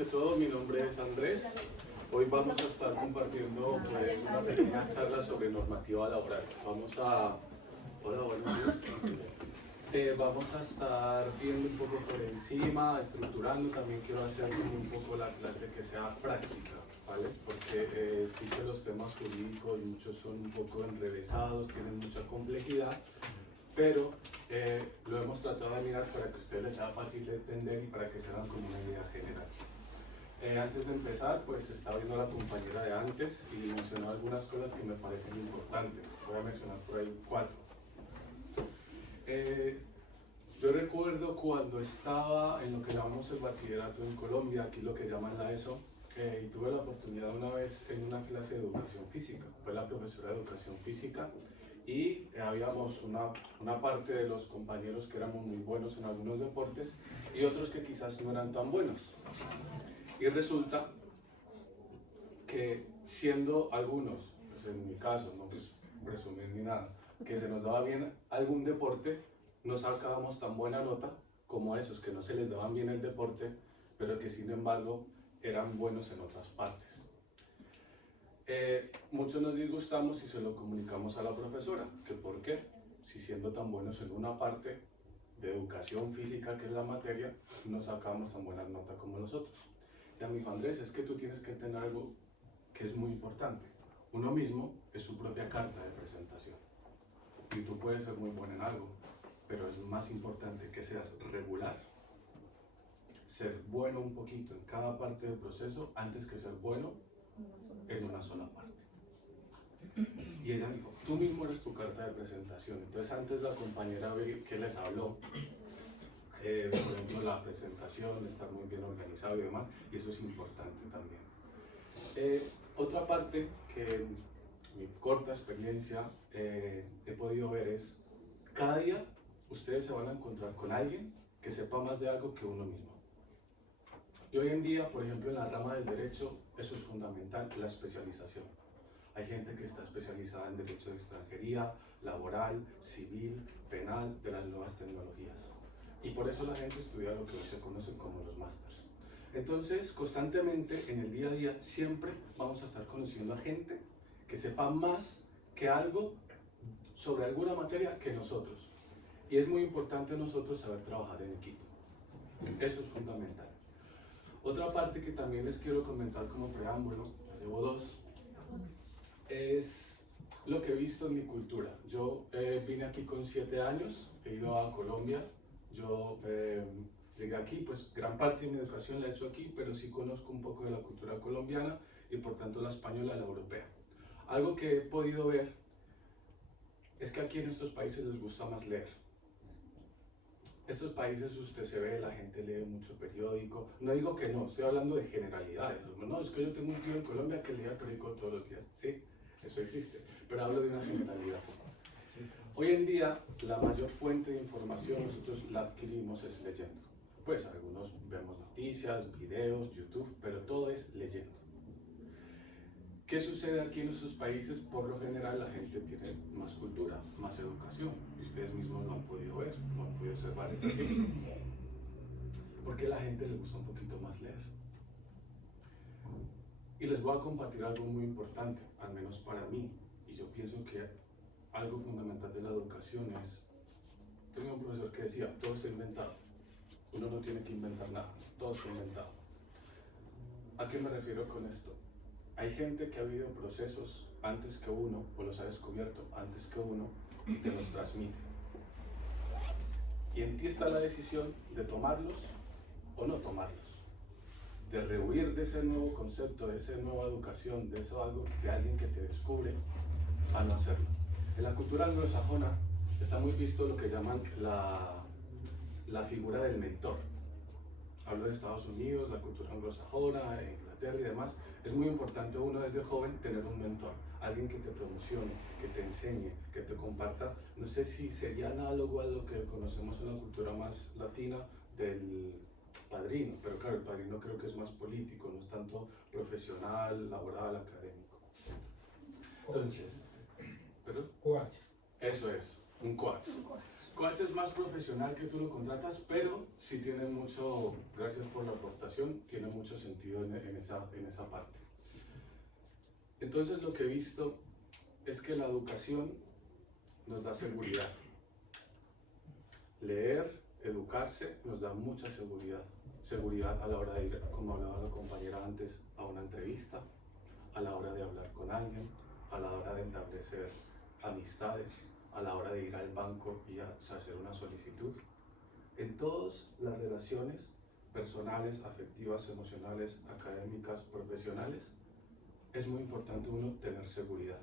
que todo, mi nombre es Andrés. Hoy vamos a estar compartiendo una pequeña charla sobre normativa laboral. Hola, buenos días. Vamos a estar viendo un poco por encima, estructurando. También quiero hacer un poco la clase que sea práctica, ¿vale? Porque sí que los temas jurídicos muchos son un poco enrevesados, tienen mucha complejidad, pero lo hemos tratado de mirar para que a ustedes les sea fácil de entender y para que se hagan como una idea general. Antes de empezar, pues estaba viendo a la compañera de antes y mencionó algunas cosas que me parecen importantes. Voy a mencionar por ahí 4. Yo recuerdo cuando estaba en lo que llamamos el bachillerato en Colombia, aquí lo que llaman la ESO, y tuve la oportunidad una vez en una clase de educación física. Fue la profesora de educación física y habíamos una parte de los compañeros que éramos muy buenos en algunos deportes y otros que quizás no eran tan buenos. Y resulta que siendo algunos, pues en mi caso, no pues presumir ni nada, que se nos daba bien algún deporte, no sacábamos tan buena nota como esos que no se les daban bien el deporte, pero que sin embargo eran buenos en otras partes. Muchos nos disgustamos y se lo comunicamos a la profesora, que por qué, si siendo tan buenos en una parte de educación física, que es la materia, no sacamos tan buena nota como los otros. Ya me dijo, Andrés, es que tú tienes que entender algo que es muy importante. Uno mismo es su propia carta de presentación. Y tú puedes ser muy bueno en algo, pero es más importante que seas regular, ser bueno un poquito en cada parte del proceso antes que ser bueno en una sola parte. Y ella dijo, tú mismo eres tu carta de presentación. Entonces antes la compañera que les habló, por ejemplo, la presentación, estar muy bien organizado y demás, y eso es importante también. Otra parte que en mi corta experiencia he podido ver es, cada día ustedes se van a encontrar con alguien que sepa más de algo que uno mismo. Y hoy en día, por ejemplo, en la rama del derecho, eso es fundamental, la especialización. Hay gente que está especializada en derecho de extranjería, laboral, civil, penal, de las nuevas tecnologías. Y por eso la gente estudia lo que hoy se conoce como los másters. Entonces, constantemente, en el día a día, siempre vamos a estar conociendo a gente que sepa más que algo sobre alguna materia que nosotros. Y es muy importante nosotros saber trabajar en equipo. Eso es fundamental. Otra parte que también les quiero comentar como preámbulo, llevo 2, es lo que he visto en mi cultura. Yo vine aquí con 7 años, he ido a Colombia, yo llegué aquí, pues gran parte de mi educación la he hecho aquí, pero sí conozco un poco de la cultura colombiana y por tanto la española y la europea. Algo que he podido ver es que aquí en estos países les gusta más leer. Estos países usted se ve, la gente lee mucho periódico. No digo que no, estoy hablando de generalidades. No, es que yo tengo un tío en Colombia que lee el periódico todos los días. Sí, eso existe, pero hablo de una generalidad. Hoy en día, la mayor fuente de información nosotros la adquirimos es leyendo. Pues algunos vemos noticias, videos, YouTube, pero todo es leyendo. ¿Qué sucede aquí en nuestros países? Por lo general la gente tiene más cultura, más educación. Y ustedes mismos lo han podido ver, lo han podido observar, es así. Porque a la gente le gusta un poquito más leer. Y les voy a compartir algo muy importante, al menos para mí. Y yo pienso que algo fundamental de la educación es, tenía un profesor que decía, todo está inventado. Uno no tiene que inventar nada, todo está inventado. ¿A qué me refiero con esto? Hay gente que ha vivido procesos antes que uno, o los ha descubierto antes que uno, y te los transmite. Y en ti está la decisión de tomarlos o no tomarlos. De rehuir de ese nuevo concepto, de esa nueva educación, de eso algo, de alguien que te descubre, a no hacerlo. En la cultura anglosajona está muy visto lo que llaman la figura del mentor. Hablo de Estados Unidos, la cultura anglosajona, Inglaterra y demás. Es muy importante uno desde joven tener un mentor, alguien que te promocione, que te enseñe, que te comparta. No sé si sería análogo a lo que conocemos en la cultura más latina del padrino, pero claro, el padrino creo que es más político, no es tanto profesional, laboral, académico. Entonces, ¿perdón? Coach. Eso es, un coach. coach es más profesional que tú lo contratas, pero sí tiene mucho, gracias por la aportación, tiene mucho sentido en esa parte. Entonces lo que he visto es que la educación nos da seguridad. Leer, educarse, nos da mucha seguridad. Seguridad a la hora de ir, como hablaba la compañera antes, a una entrevista, a la hora de hablar con alguien, a la hora de establecer amistades, a la hora de ir al banco y hacer una solicitud. En todas las relaciones personales, afectivas, emocionales, académicas, profesionales, es muy importante uno tener seguridad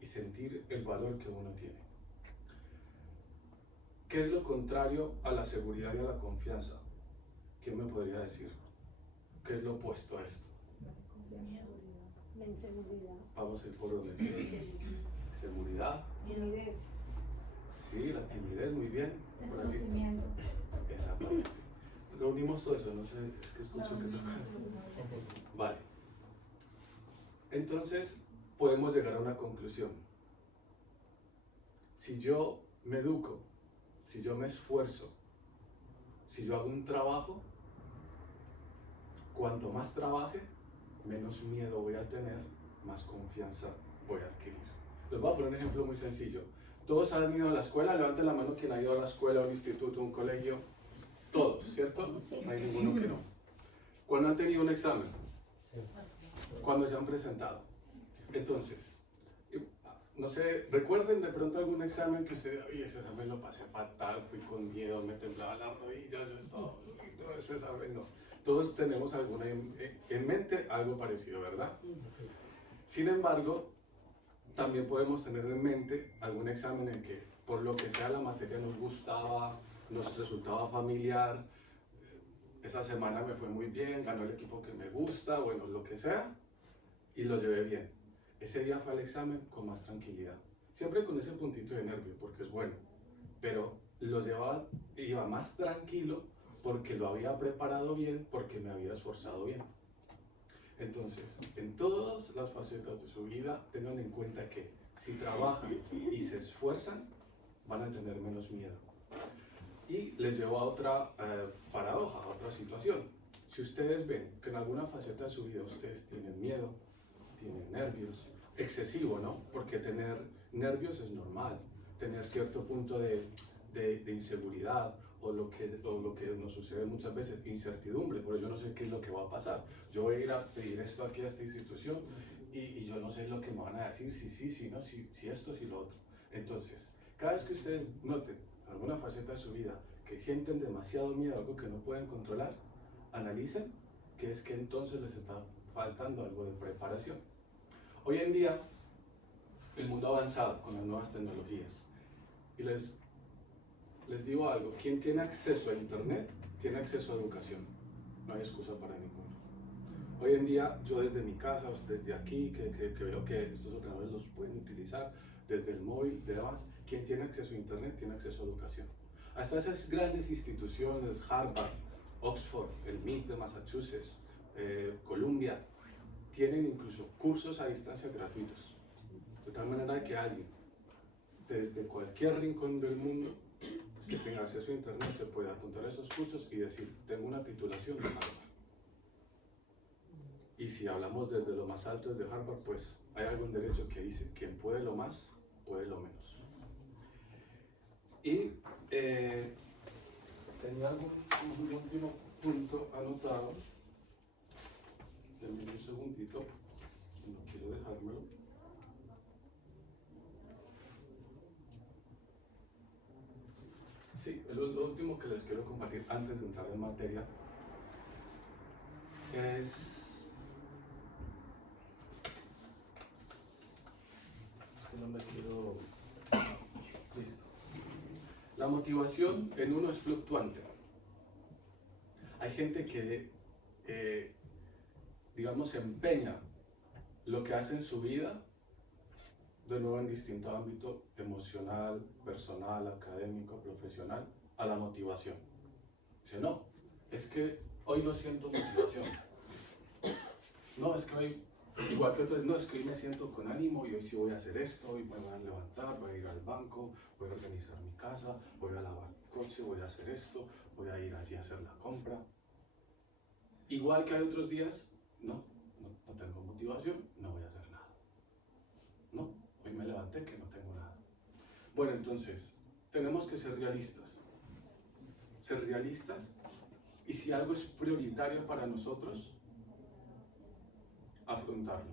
y sentir el valor que uno tiene. ¿Qué es lo contrario a la seguridad y a la confianza? ¿Quién me podría decir? ¿Qué es lo opuesto a esto? La inseguridad. Vamos a ir por orden. Seguridad. Timidez. Sí, la timidez, muy bien. Por aquí. Desconocimiento. Exactamente. Reunimos todo eso, no sé, es que escucho que toca. Vale. Entonces, podemos llegar a una conclusión. Si yo me educo, si yo me esfuerzo, si yo hago un trabajo, cuanto más trabaje, menos miedo voy a tener, más confianza voy a adquirir. Les voy a poner un ejemplo muy sencillo. Todos han ido a la escuela, levanten la mano quien ha ido a la escuela, a un instituto, a un colegio. Todos, ¿cierto? No hay ninguno que no. ¿Cuándo han tenido un examen? Cuando ya han presentado. Entonces, no sé, recuerden de pronto algún examen que usted, oye, ese examen lo pasé fatal, fui con miedo, me temblaba la rodilla, yo estaba, no, ese examen no. Todos tenemos alguna en mente algo parecido, ¿verdad? Sin embargo, también podemos tener en mente algún examen en que, por lo que sea, la materia nos gustaba, nos resultaba familiar, esa semana me fue muy bien, ganó el equipo que me gusta, bueno, lo que sea, y lo llevé bien. Ese día fue al examen con más tranquilidad, siempre con ese puntito de nervio, porque es bueno, pero iba más tranquilo porque lo había preparado bien, porque me había esforzado bien. Entonces, en todas las facetas de su vida, tengan en cuenta que si trabajan y se esfuerzan, van a tener menos miedo. Y les llevo a otra paradoja, a otra situación. Si ustedes ven que en alguna faceta de su vida ustedes tienen miedo, tienen nervios, excesivo, ¿no? Porque tener nervios es normal, tener cierto punto de inseguridad o lo que nos sucede muchas veces, incertidumbre, pero yo no sé qué es lo que va a pasar. Yo voy a ir a pedir esto aquí a esta institución y yo no sé lo que me van a decir, si no, si esto, si lo otro. Entonces, cada vez que ustedes noten alguna faceta de su vida que sienten demasiado miedo, algo que no pueden controlar, analicen que es que entonces les está faltando algo de preparación. Hoy en día, el mundo ha avanzado con las nuevas tecnologías. Y les digo algo, quien tiene acceso a internet, tiene acceso a educación. No hay excusa para ninguno. Hoy en día, yo desde mi casa, desde aquí, que veo que estos ordenadores los pueden utilizar, desde el móvil, demás, quien tiene acceso a internet, tiene acceso a educación. Hasta esas grandes instituciones, Harvard, Oxford, el MIT de Massachusetts, Columbia, tienen incluso cursos a distancia gratuitos. De tal manera que alguien, desde cualquier rincón del mundo, que tenga acceso a internet, se puede apuntar a esos cursos y decir, tengo una titulación de Harvard. Y si hablamos desde lo más alto, desde Harvard, pues hay algún derecho que dice, quien puede lo más, puede lo menos. Y tenía un último punto anotado. Denme un segundito, no quiero dejármelo. Sí, lo último que les quiero compartir antes de entrar en materia es que no me quiero... Listo. La motivación en uno es fluctuante. Hay gente que, digamos, empeña lo que hace en su vida, de nuevo en distinto ámbito emocional, personal, académico, profesional, a la motivación. Dice, no, es que hoy no siento motivación. No, es que hoy Igual que otros, no, es que hoy me siento con ánimo y hoy sí voy a hacer esto, hoy me voy a levantar, voy a ir al banco, voy a organizar mi casa, voy a lavar el coche, voy a hacer esto, voy a ir allí a hacer la compra. Igual que hay otros días, no tengo motivación, no voy a hacer nada. No, hoy me levanté que no tengo nada. Bueno, entonces, tenemos que ser realistas. Ser realistas, y si algo es prioritario para nosotros, afrontarlo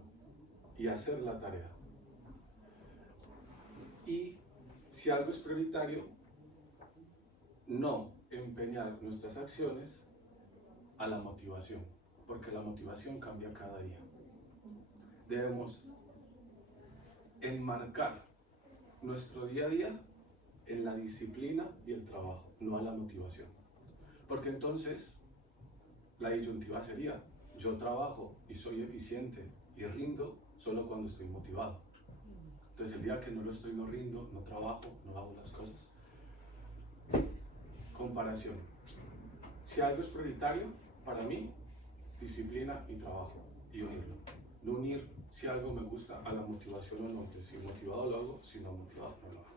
y hacer la tarea. Y si algo es prioritario, no empeñar nuestras acciones a la motivación, porque la motivación cambia cada día. Debemos enmarcar nuestro día a día en la disciplina y el trabajo, no a la motivación. Porque entonces la disyuntiva sería: yo trabajo y soy eficiente y rindo solo cuando estoy motivado. Entonces el día que no lo estoy, no rindo, no trabajo, no hago las cosas. Comparación. Si algo es prioritario, para mí, disciplina y trabajo, y unirlo. No unir si algo me gusta a la motivación o no. Entonces, si motivado lo hago, si no motivado no lo hago.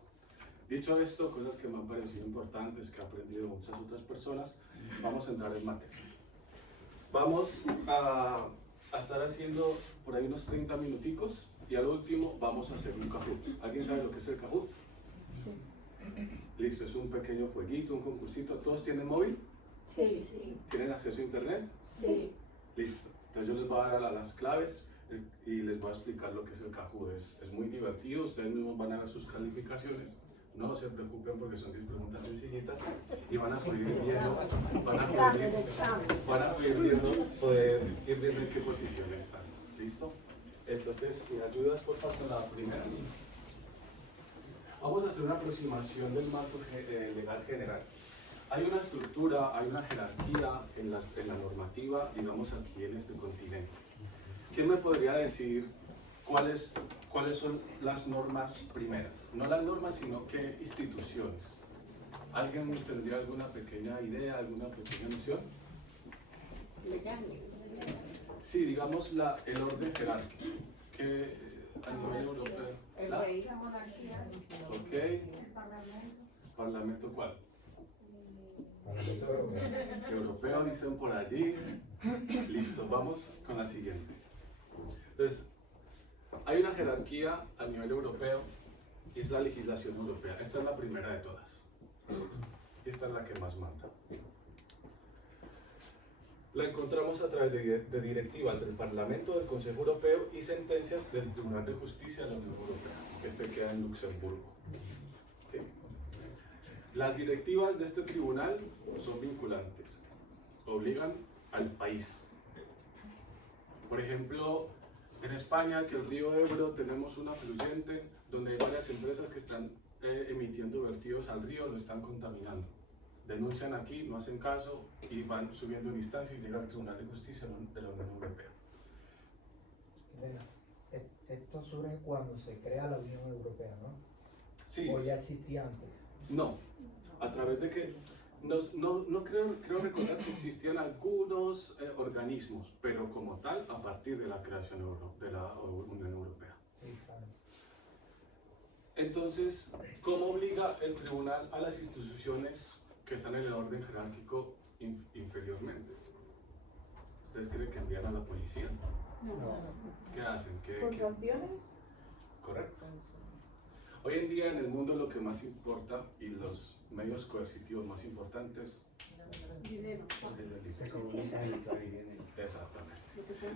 Dicho esto, cosas que me han parecido importantes, que he aprendido de muchas otras personas, vamos a entrar en materia. Vamos a estar haciendo por ahí unos 30 minuticos y al último vamos a hacer un Kahoot. ¿Alguien sabe lo que es el Kahoot? Sí. Listo, es un pequeño jueguito, un concursito. ¿Todos tienen móvil? Sí, sí. ¿Tienen acceso a internet? Sí. Listo. Entonces yo les voy a dar las claves y les voy a explicar lo que es el Kahoot. Es muy divertido, ustedes mismos van a ver sus calificaciones. No se preocupen porque son 10 preguntas sencillitas y van a poder ir viendo, poder ir viendo en qué posición están. ¿Listo? Entonces, ¿me ayudas por favor con la primera? Vamos a hacer una aproximación del marco legal general. Hay una estructura, hay una jerarquía en la normativa, digamos aquí en este continente. ¿Quién me podría decir cuáles son las normas primeras? No las normas, sino qué instituciones. ¿Alguien tendría alguna pequeña idea, alguna pequeña noción? Sí, digamos el orden jerárquico. Que a nivel europeo. El rey, la monarquía. Ok. ¿Parlamento cuál? Parlamento Europeo. Europeo dicen por allí. Listo, vamos con la siguiente. Entonces, hay una jerarquía a nivel europeo y es la legislación europea. Esta es la primera de todas. Esta es la que más manda. La encontramos a través de directivas del Parlamento, del Consejo Europeo y sentencias del Tribunal de Justicia de la Unión Europea. Este queda en Luxemburgo. ¿Sí? Las directivas de este tribunal son vinculantes. Obligan al país. Por ejemplo, en España, que el río Ebro, tenemos un afluente donde hay varias empresas que están emitiendo vertidos al río, lo están contaminando. Denuncian aquí, no hacen caso y van subiendo en instancia y llega al Tribunal de Justicia de la Unión Europea. Esto surge cuando se crea la Unión Europea, ¿no? Sí. ¿O ya existía antes? No, a través de que no creo recordar que existían algunos organismos, pero como tal a partir de la creación de la Unión Europea. Sí, claro. Entonces, ¿cómo obliga el tribunal a las instituciones que están en el orden jerárquico inferiormente? ¿Ustedes creen que envían a la policía? No. ¿Qué hacen? ¿Con sanciones? Correcto. Hoy en día en el mundo lo que más importa y los medios coercitivos más importantes Dinero. es el dinero. Se comunica y claro, y viene. Exactamente.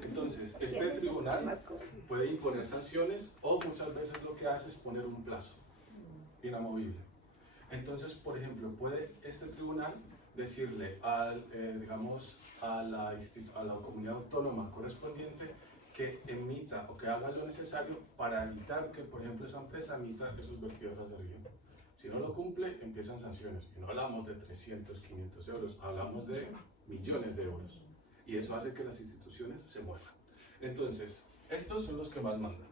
Entonces, este tribunal puede imponer sanciones o muchas veces lo que hace es poner un plazo inamovible. Entonces, por ejemplo, puede este tribunal decirle digamos, a la comunidad autónoma correspondiente que emita o que haga lo necesario para evitar que, por ejemplo, esa empresa emita esos vertidos hacia el río. Si no lo cumple, empiezan sanciones. Y no hablamos de 300, 500 euros, hablamos de millones de euros. Y eso hace que las instituciones se muevan. Entonces, estos son los que más mandan.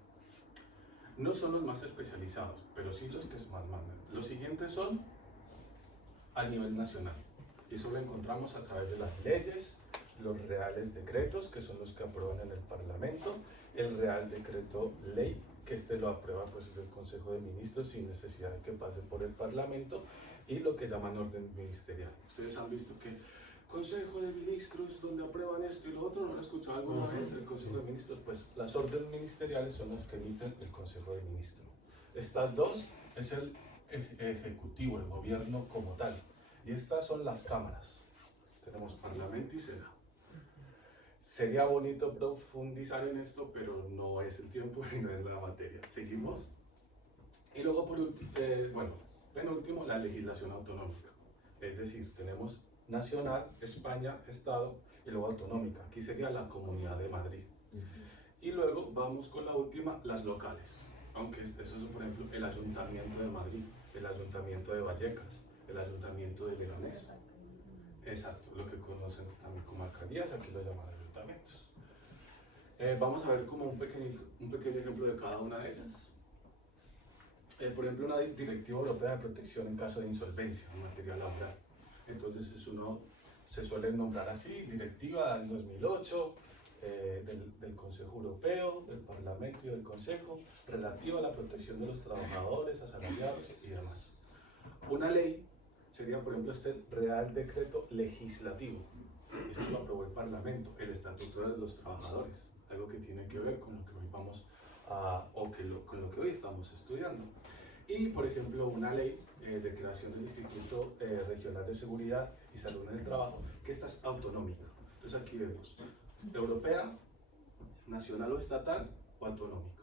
No son los más especializados, pero sí los que más mandan. Los siguientes son a nivel nacional. Y eso lo encontramos a través de las leyes, los reales decretos, que son los que aprueban en el Parlamento, el Real Decreto Ley, que este lo aprueba pues es el Consejo de Ministros sin necesidad de que pase por el Parlamento, y lo que llaman orden ministerial. Ustedes han visto que Consejo de Ministros, donde aprueban esto y lo otro, ¿no lo he escuchado alguna vez? El Consejo de Ministros, pues las órdenes ministeriales son las que emiten el Consejo de Ministros. Estas dos es el Ejecutivo, el gobierno como tal, y estas son las cámaras. Tenemos Parlamento y Senado. Sería bonito profundizar en esto, pero no es el tiempo y no es la materia. Seguimos. Y luego, por último, penúltimo, la legislación autonómica. Es decir, tenemos nacional, España, Estado, y luego autonómica. Aquí sería la Comunidad de Madrid. Y luego vamos con la última, las locales. Aunque eso es, por ejemplo, el Ayuntamiento de Madrid, el Ayuntamiento de Vallecas, el Ayuntamiento de Leganés. Exacto, lo que conocen también como alcaldías, aquí lo llaman ayuntamientos. Vamos a ver como un pequeño ejemplo de cada una de ellas. Por ejemplo, una directiva europea de protección en caso de insolvencia en materia laboral. Entonces, se suele nombrar así, directiva del 2008, del Consejo Europeo, del Parlamento y del Consejo, relativa a la protección de los trabajadores, asalariados y demás. Una ley sería, por ejemplo, este Real Decreto Legislativo. Esto lo aprobó el Parlamento, el Estatuto de los Trabajadores, algo que tiene que ver con lo que hoy vamos a, con lo que hoy estamos estudiando. Y, por ejemplo, una ley de creación del Instituto Regional de Seguridad y Salud en el Trabajo, que esta es autonómica. Entonces aquí vemos, europea, nacional o estatal o autonómica.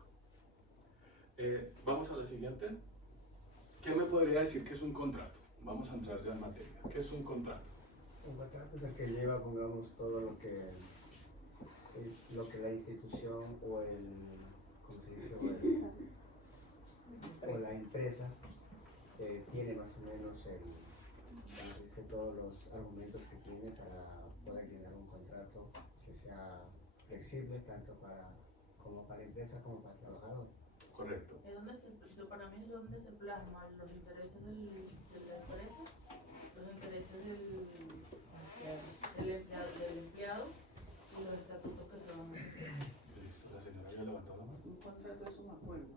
Vamos a la siguiente. ¿Qué me podría decir que es un contrato? Vamos a entrar ya en materia. ¿Qué es un contrato? Un contrato es el que lleva, pongamos, todo lo que la institución o ¿cómo se dice? O la empresa tiene más o menos todos los argumentos que tiene para poder llenar un contrato que sea flexible tanto como para la empresa como para el trabajador. Correcto. Es donde para mí es donde se plasman los intereses de la empresa, los intereses del empleado y los estatutos que se van a hacer. La señora ya levantó la mano. Un contrato es un acuerdo.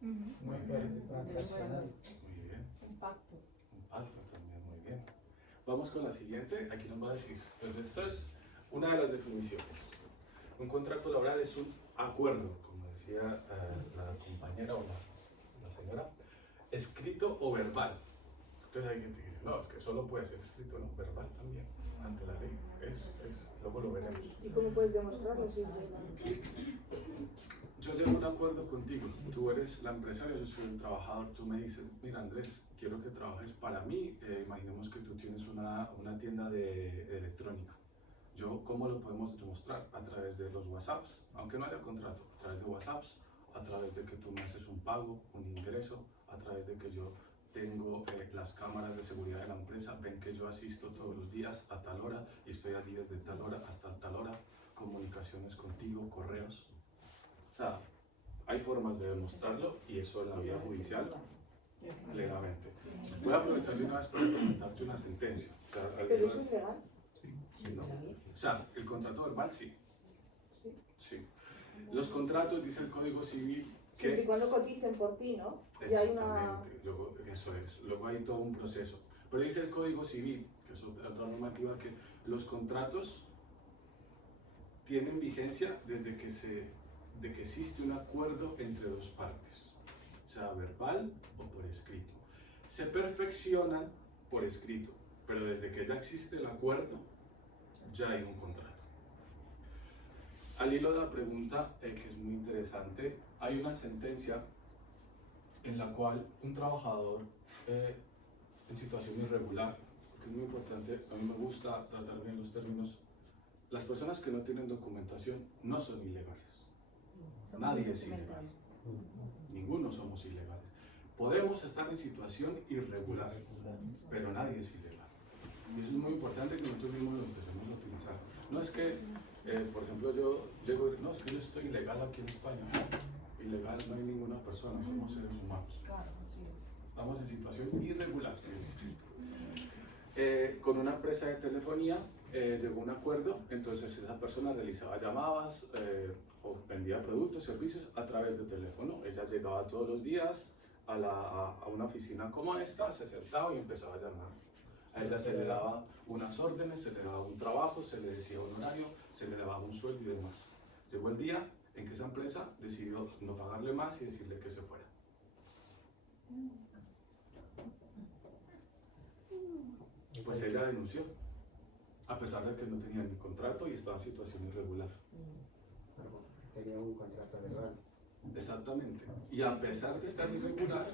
Muy bien, transaccional. Muy bien. Un pacto. Un pacto también, muy bien. Vamos con la siguiente. Aquí nos va a decir. Pues esto es una de las definiciones. Un contrato laboral es un acuerdo, como decía la compañera o la señora, escrito o verbal. Entonces hay gente que dice, no, es que solo puede ser escrito, no, verbal también, ante la ley. Luego lo veremos. ¿Y cómo puedes demostrarlo? Yo llego a un acuerdo contigo, tú eres la empresaria, yo soy el trabajador, tú me dices, mira Andrés, quiero que trabajes para mí, imaginemos que tú tienes una tienda de electrónica. ¿Cómo lo podemos demostrar? A través de los WhatsApps, aunque no haya contrato, a través de WhatsApps, a través de que tú me haces un pago, un ingreso, a través de que yo tengo las cámaras de seguridad de la empresa, ven que yo asisto todos los días a tal hora y estoy allí desde tal hora hasta tal hora, comunicaciones contigo, correos. O sea, hay formas de demostrarlo y eso en la vía judicial, legalmente. Voy a aprovechar de una vez para comentarte una sentencia. O sea, ¿Pero eso es legal? Sí, no. O sea, el contrato verbal sí. Sí. Los contratos, dice el Código Civil, que... Siempre y cuando coticen por ti, ¿no? Y hay una... Luego, eso es. Luego hay todo un proceso. Pero dice el Código Civil, que es otra normativa, que los contratos tienen vigencia desde que existe un acuerdo entre dos partes, sea verbal o por escrito. Se perfeccionan por escrito, pero desde que ya existe el acuerdo, ya hay un contrato. Al hilo de la pregunta, que es muy interesante, hay una sentencia en la cual un trabajador en situación irregular, porque es muy importante, a mí me gusta tratar bien los términos, las personas que no tienen documentación no son ilegales. Nadie es ilegal. Ninguno somos ilegales. Podemos estar en situación irregular, pero nadie es ilegal. Y eso es muy importante que nosotros mismos lo empecemos a utilizar. No es que, por ejemplo, yo llego y no, es que yo estoy ilegal aquí en España. Ilegal no hay ninguna persona, somos seres humanos. Estamos en situación irregular, que es distinto. Con una empresa de telefonía, llegó a un acuerdo, entonces esa persona realizaba llamadas o vendía productos, servicios a través de teléfono. Ella llegaba todos los días a una oficina como esta, se sentaba y empezaba a llamar. A ella se le daba unas órdenes, se le daba un trabajo, se le decía un horario, se le daba un sueldo y demás. Llegó el día en que esa empresa decidió no pagarle más y decirle que se fuera. Pues ella denunció, a pesar de que no tenía ni contrato y estaba en situación irregular. Tenía un contrato legal. Exactamente. Y a pesar de estar irregular,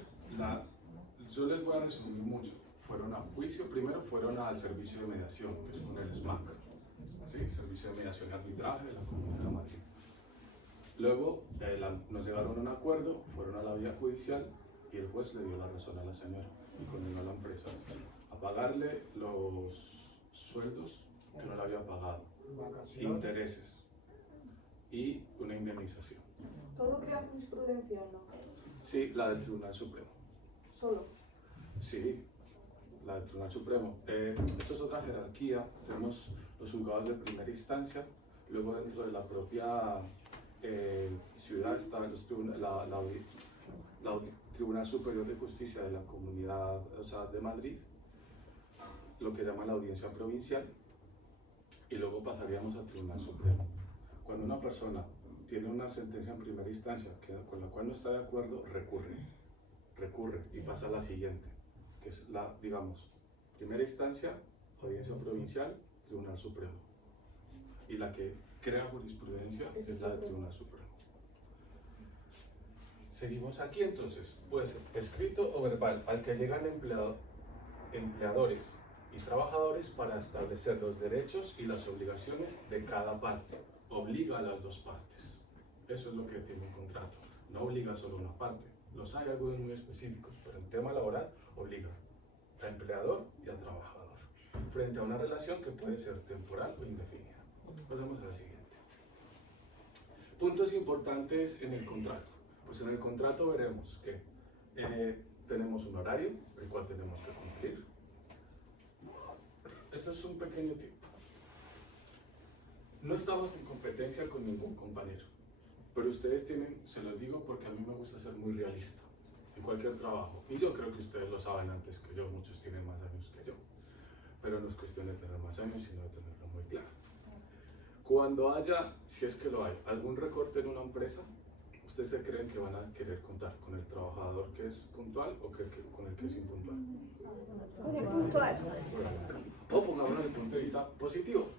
yo les voy a resumir mucho. Fueron a juicio, primero fueron al servicio de mediación, que es con el SMAC, ¿sí? Servicio de Mediación y Arbitraje de la Comunidad de Madrid. Luego nos llegaron a un acuerdo, fueron a la vía judicial y el juez le dio la razón a la señora y condenó a la empresa a pagarle los sueldos que no le había pagado, intereses y una indemnización. ¿Todo crea jurisprudencia o no? Sí, la del Tribunal Supremo. ¿Solo? Sí, la del Tribunal Supremo. Esto es otra jerarquía. Tenemos los juzgados de primera instancia, luego dentro de la propia ciudad está la Tribunal Superior de Justicia de la Comunidad, o sea, de Madrid, lo que llaman la Audiencia Provincial, y luego pasaríamos al Tribunal Supremo. Cuando una persona tiene una sentencia en primera instancia con la cual no está de acuerdo, recurre y pasa a la siguiente, que es la, digamos, primera instancia, Audiencia Provincial, Tribunal Supremo. Y la que crea jurisprudencia es la del Tribunal Supremo. Seguimos aquí entonces, pues escrito o verbal, al que llegan empleadores y trabajadores para establecer los derechos y las obligaciones de cada parte. Obliga a las dos partes. Eso es lo que tiene un contrato. No obliga solo a una parte. Los hay algunos muy específicos, pero en tema laboral obliga a empleador y a trabajador frente a una relación que puede ser temporal o indefinida. Pasamos a la siguiente. Puntos importantes en el contrato. Pues en el contrato veremos que tenemos un horario, el cual tenemos que cumplir. Esto es un pequeño tip. No estamos en competencia con ningún compañero, pero ustedes tienen, se los digo porque a mí me gusta ser muy realista en cualquier trabajo. Y yo creo que ustedes lo saben antes que yo, muchos tienen más años que yo. Pero no es cuestión de tener más años, sino de tenerlo muy claro. Cuando haya, si es que lo hay, algún recorte en una empresa, ¿ustedes se creen que van a querer contar con el trabajador que es puntual o con el que es impuntual? Con el puntual. O pongámoslo desde el punto de vista positivo.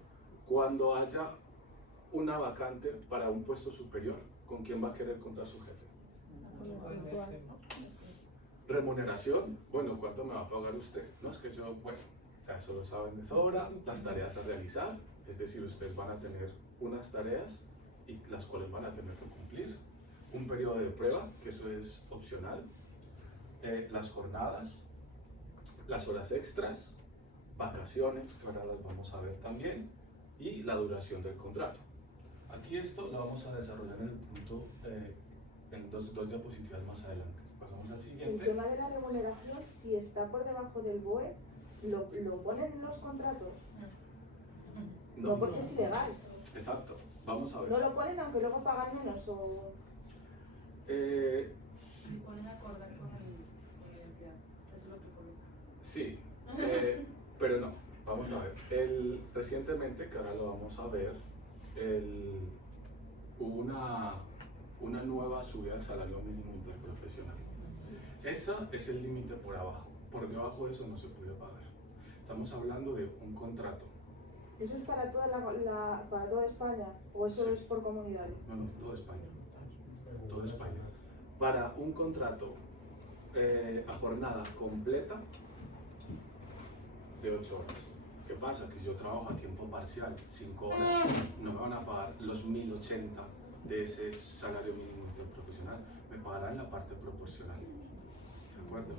Cuando haya una vacante para un puesto superior, ¿con quién va a querer contar su jefe? Remuneración, bueno, ¿cuánto me va a pagar usted? No, es que yo, bueno, eso lo saben de sobra, las tareas a realizar, es decir, ustedes van a tener unas tareas y las cuales van a tener que cumplir. Un periodo de prueba, que eso es opcional, las jornadas, las horas extras, vacaciones, que ahora las vamos a ver también, y la duración del contrato. Aquí esto lo vamos a desarrollar en el punto, en dos diapositivas más adelante. Pasamos al El siguiente. tema de la remuneración, si está por debajo del BOE, ¿lo ponen en los contratos? No, porque es ilegal. Exacto, vamos a ver. No lo ponen aunque luego pagan menos o... Si ponen a acordar con el empleado, eso es lo que coloca. Sí, pero no, vamos a ver. Recientemente, que ahora lo vamos a ver, hubo una nueva subida al salario mínimo interprofesional. Ese es el límite por abajo. Por debajo de eso no se puede pagar. Estamos hablando de un contrato. ¿Eso es para para toda España o eso Sí. es por comunidades? No, toda España. Toda España. Para un contrato a jornada completa de 8 horas. ¿Qué pasa? Que si yo trabajo a tiempo parcial, 5 horas, no me van a pagar los 1080 de ese salario mínimo interprofesional, me pagarán la parte proporcional. ¿De acuerdo?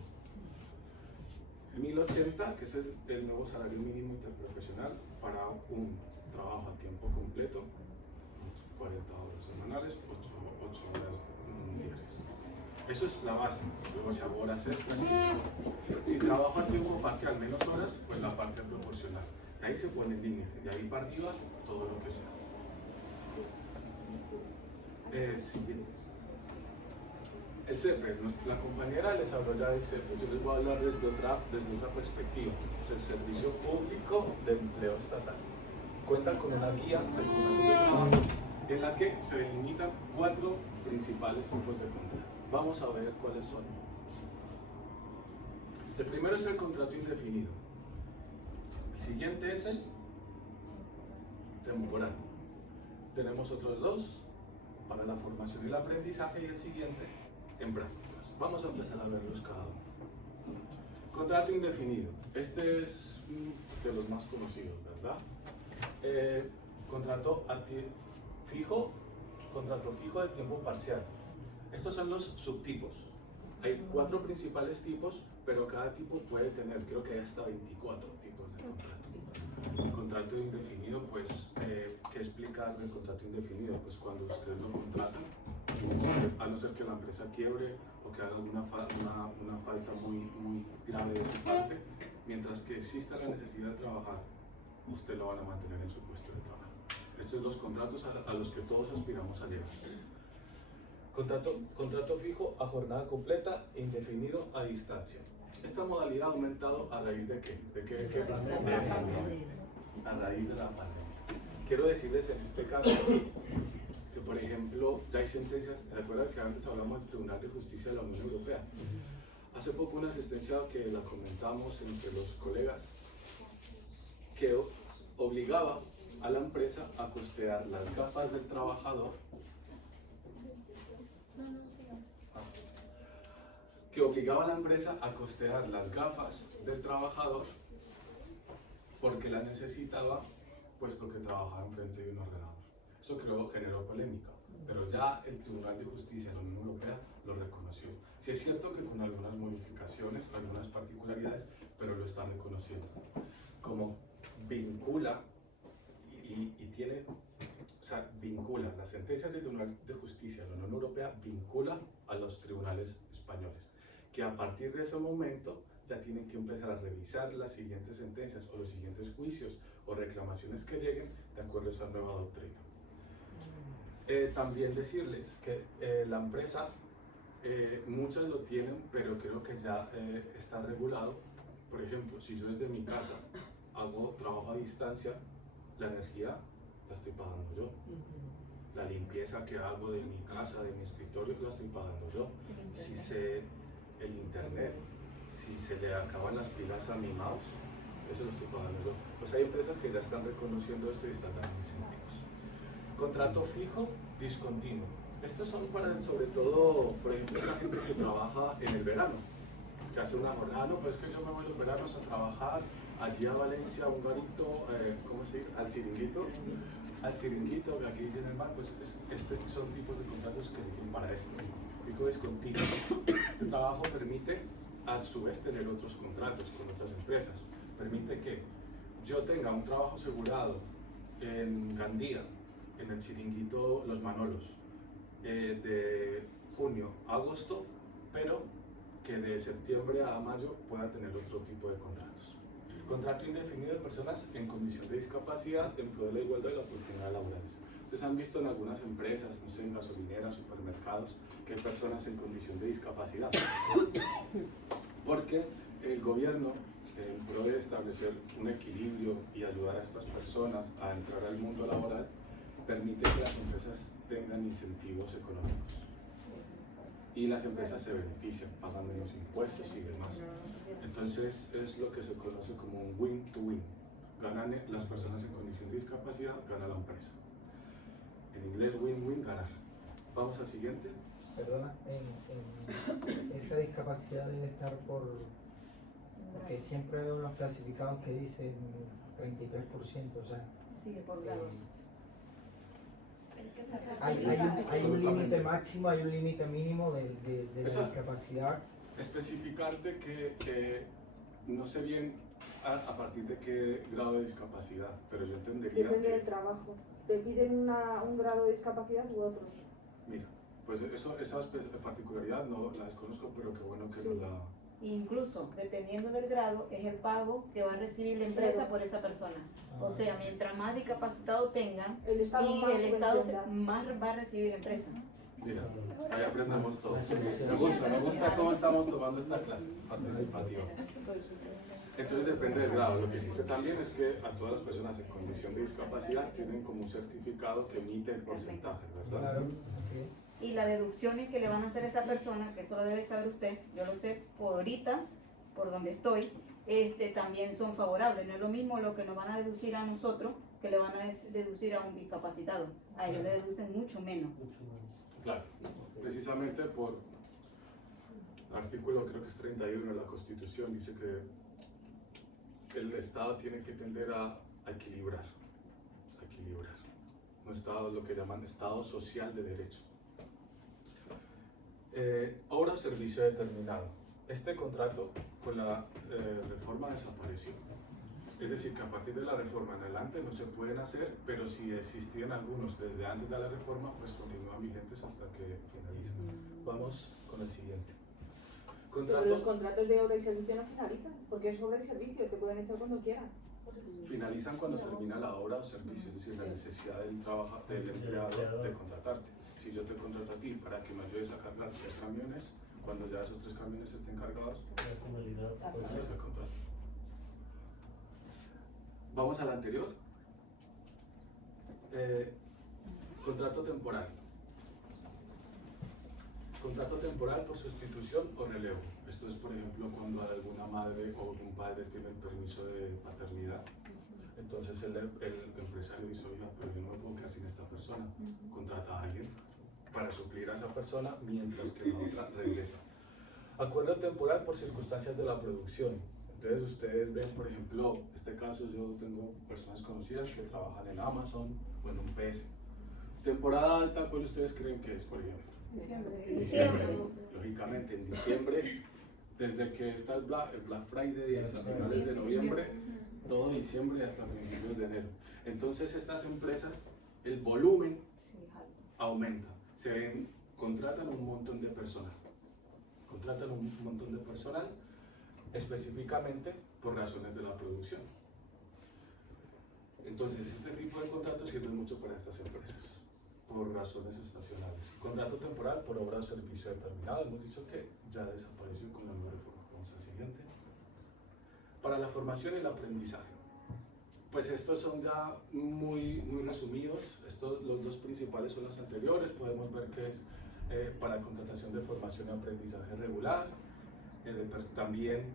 El 1080, que es el nuevo salario mínimo interprofesional para un trabajo a tiempo completo, 40 horas semanales, 8 horas diarias. Eso es la base. Luego si hago horas extras, si trabajo a tiempo parcial menos horas, pues la parte proporcional. Ahí se pone el límite, de ahí para arriba todo lo que sea. Siguiente. El CEPE, la compañera les habló ya del CEPE, yo les voy a hablar desde otra perspectiva. Es el Servicio Público de Empleo Estatal. Cuenta con una guía de contratos de trabajo en la que se delimitan 4 principales tipos de contrato. Vamos a ver cuáles son. El primero es el contrato indefinido. El siguiente es el temporal. Tenemos otros 2 para la formación y el aprendizaje y el siguiente en prácticas. Vamos a empezar a verlos cada uno. Contrato indefinido. Este es de los más conocidos, ¿verdad? Contrato fijo de tiempo parcial. Estos son los subtipos. Hay 4 principales tipos, pero cada tipo puede tener, creo que hay hasta 24 tipos de contrato. El contrato indefinido, pues, ¿qué explicar del contrato indefinido? Pues cuando ustedes lo contratan, a no ser que la empresa quiebre o que haga una falta muy grave de su parte, mientras que exista la necesidad de trabajar, usted lo van a mantener en su puesto de trabajo. Estos son los contratos a los que todos aspiramos a llegar. Contrato fijo a jornada completa e indefinido a distancia. Esta modalidad ha aumentado a raíz de ¿qué? ¿De qué? A raíz de la pandemia. Quiero decirles en este caso que, por ejemplo, ya hay sentencias. ¿Se acuerdan que antes hablamos del Tribunal de Justicia de la Unión Europea? Hace poco una sentencia que la comentamos entre los colegas que obligaba a la empresa a costear las gafas del trabajador, porque las necesitaba, puesto que trabajaba enfrente de un ordenador. Eso generó polémica, pero ya el Tribunal de Justicia de la Unión Europea lo reconoció. Sí es cierto que con algunas modificaciones, algunas particularidades, pero lo está reconociendo. Como vincula vincula la sentencia del Tribunal de Justicia de la Unión Europea, vincula a los tribunales españoles, que a partir de ese momento ya tienen que empezar a revisar las siguientes sentencias o los siguientes juicios o reclamaciones que lleguen de acuerdo a esa nueva doctrina. También decirles que la empresa, muchas lo tienen, pero creo que ya está regulado. Por ejemplo, si yo desde mi casa hago trabajo a distancia, la energía la estoy pagando yo. La limpieza que hago de mi casa, de mi escritorio, la estoy pagando yo. Si sé el internet, si se le acaban las pilas a mi mouse, eso lo estoy pagando yo. Pues hay empresas que ya están reconociendo esto y están dando incentivos. Contrato fijo, discontinuo. Estos son para, sobre todo, por ejemplo, esa gente que trabaja en el verano. Se hace una jornada, no, pues es que yo me voy los veranos a trabajar allí a Valencia, a un garito, ¿cómo se dice? Al chiringuito, que aquí viene el mar, pues son tipos de contratos que rigen para esto. Fijo discontinuo. Este trabajo permite, a su vez, tener otros contratos con otras empresas. Permite que yo tenga un trabajo asegurado en Gandía, en el chiringuito Los Manolos, de junio a agosto, pero que de septiembre a mayo pueda tener otro tipo de contratos. Contrato indefinido de personas en condición de discapacidad en pro de la igualdad y la oportunidad laborales. Ustedes han visto en algunas empresas, no sé, en gasolineras, supermercados, que hay personas en condición de discapacidad. Porque el gobierno, en pro de establecer un equilibrio y ayudar a estas personas a entrar al mundo laboral, permite que las empresas tengan incentivos económicos. Y las empresas se benefician, pagan menos impuestos y demás. Entonces es lo que se conoce como un win-to-win. Ganan las personas en condición de discapacidad, gana la empresa. En inglés win-win, ganar. Vamos al siguiente. Perdona, esa discapacidad debe estar porque siempre veo los clasificados que dicen 33%, o sea. Sí, por grados. Hay un límite máximo, hay un límite mínimo de la discapacidad. Especificarte que no sé bien a partir de qué grado de discapacidad, pero yo entendería. Depende del trabajo. ¿Te piden un grado de discapacidad u otro? Mira, pues esa particularidad no la desconozco, pero qué bueno que sí. nos la Incluso, dependiendo del grado, es el pago que va a recibir la empresa por esa persona. O sea, mientras más discapacitado tengan, El Estado y más el Estado subvenciona. más va a recibir la empresa. Mira, ahí aprendemos todo. Me gusta cómo estamos tomando esta clase participativa. Entonces depende del grado. Lo que sí sé también es que a todas las personas en condición de discapacidad tienen como un certificado que emite el porcentaje, ¿verdad? Claro, así es. Y las deducciones que le van a hacer a esa persona, que eso lo debe saber usted, yo lo sé por ahorita, por donde estoy, también son favorables. No es lo mismo lo que nos van a deducir a nosotros que le van a deducir a un discapacitado. A ellos le deducen mucho menos. Claro, precisamente por artículo creo que es 31 de la Constitución, dice que el Estado tiene que tender a equilibrar, un Estado, lo que llaman Estado social de derecho. Obra o servicio determinado. Este contrato con la reforma desapareció. Es decir, que a partir de la reforma en adelante no se pueden hacer, pero si existían algunos desde antes de la reforma, pues continúan vigentes hasta que finalicen. Vamos con el siguiente. Pero los contratos de obra y servicio no finalizan, porque es obra y servicio, te pueden echar cuando quieran. Finalizan cuando termina la obra o servicio, es decir, la necesidad del empleado de contratarte. Si yo te contrato a ti para que me ayudes a cargar 3 camiones, cuando ya esos 3 camiones estén cargados, finaliza el contrato. Vamos al anterior. Contrato temporal. Contrato temporal por sustitución o relevo. Esto es, por ejemplo, cuando alguna madre o un padre tiene el permiso de paternidad. Entonces el empresario dice, oiga, pero yo no me puedo quedar sin esta persona. Contrata a alguien para suplir a esa persona mientras que la otra regresa. Acuerdo temporal por circunstancias de la producción. Entonces ustedes ven, por ejemplo, este caso yo tengo personas conocidas que trabajan en Amazon o en un PS. Temporada alta, ¿cuál ustedes creen que es, por ejemplo? Diciembre. Lógicamente, en diciembre, desde que está el Black Friday hasta finales de noviembre, todo diciembre hasta principios de enero. Entonces estas empresas, el volumen aumenta. Contratan un montón de personal. Específicamente por razones de la producción. Entonces este tipo de contratos sirve mucho para estas empresas, por razones estacionales. Contrato temporal por obra o servicio determinado, hemos dicho que ya desapareció con la nueva reforma. Vamos al siguiente. Para la formación y el aprendizaje. Pues estos son ya muy resumidos. Los dos principales son los anteriores. Podemos ver que es para contratación de formación y aprendizaje regular. También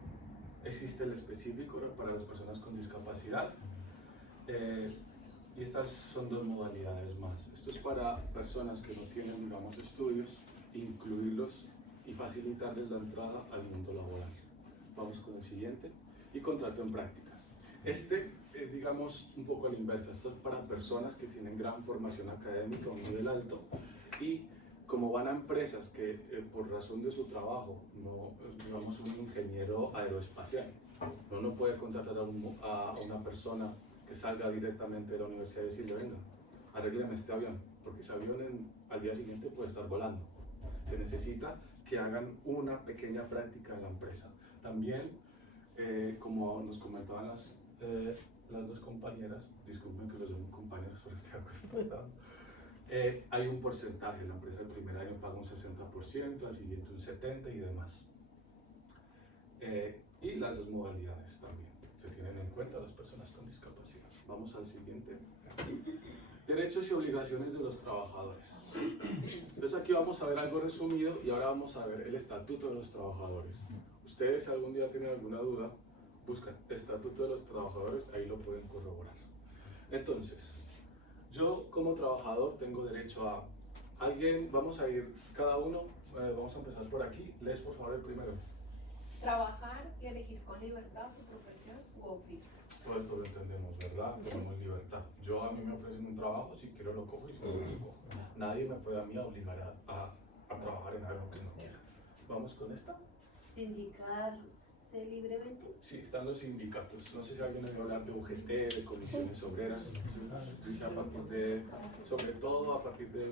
existe el específico para las personas con discapacidad. Y estas son 2 modalidades más. Esto es para personas que no tienen, digamos, estudios, incluirlos y facilitarles la entrada al mundo laboral. Vamos con el siguiente. Y contrato en prácticas. Este es, digamos, un poco a la inversa. Esto es para personas que tienen gran formación académica a un nivel alto y como van a empresas que por razón de su trabajo, no, digamos, un ingeniero aeroespacial, no puede contratar a una persona que salga directamente de la universidad y decirle, venga, arrégleme este avión, porque ese avión al día siguiente puede estar volando. Se necesita que hagan una pequeña práctica en la empresa. También, como nos comentaban las 2 compañeras, disculpen que los llamo compañeros, pero estoy acostumbrado. Hay un porcentaje, la empresa el primer año paga un 60%, al siguiente un 70% y demás. Y las 2 modalidades también se tienen en cuenta las personas con discapacidad. Vamos al siguiente. Derechos y obligaciones de los trabajadores. Entonces aquí vamos a ver algo resumido y ahora vamos a ver el estatuto de los trabajadores. Ustedes si algún día tienen alguna duda, buscan estatuto de los trabajadores, ahí lo pueden corroborar. Entonces, yo como trabajador tengo derecho a vamos a ir cada uno, vamos a empezar por aquí. Lees por favor el primero. Trabajar y elegir con libertad su profesión u oficio. Todo esto lo entendemos, ¿verdad? Tenemos libertad. A mí me ofrecen un trabajo, si quiero lo cojo y si no lo cojo. Nadie me puede a mí obligar a trabajar en algo que no quiera. Vamos con esta. Sindicarse libremente. Sí, están los sindicatos. No sé si alguien oído hablar de UGT, de comisiones obreras. Sobre todo a partir de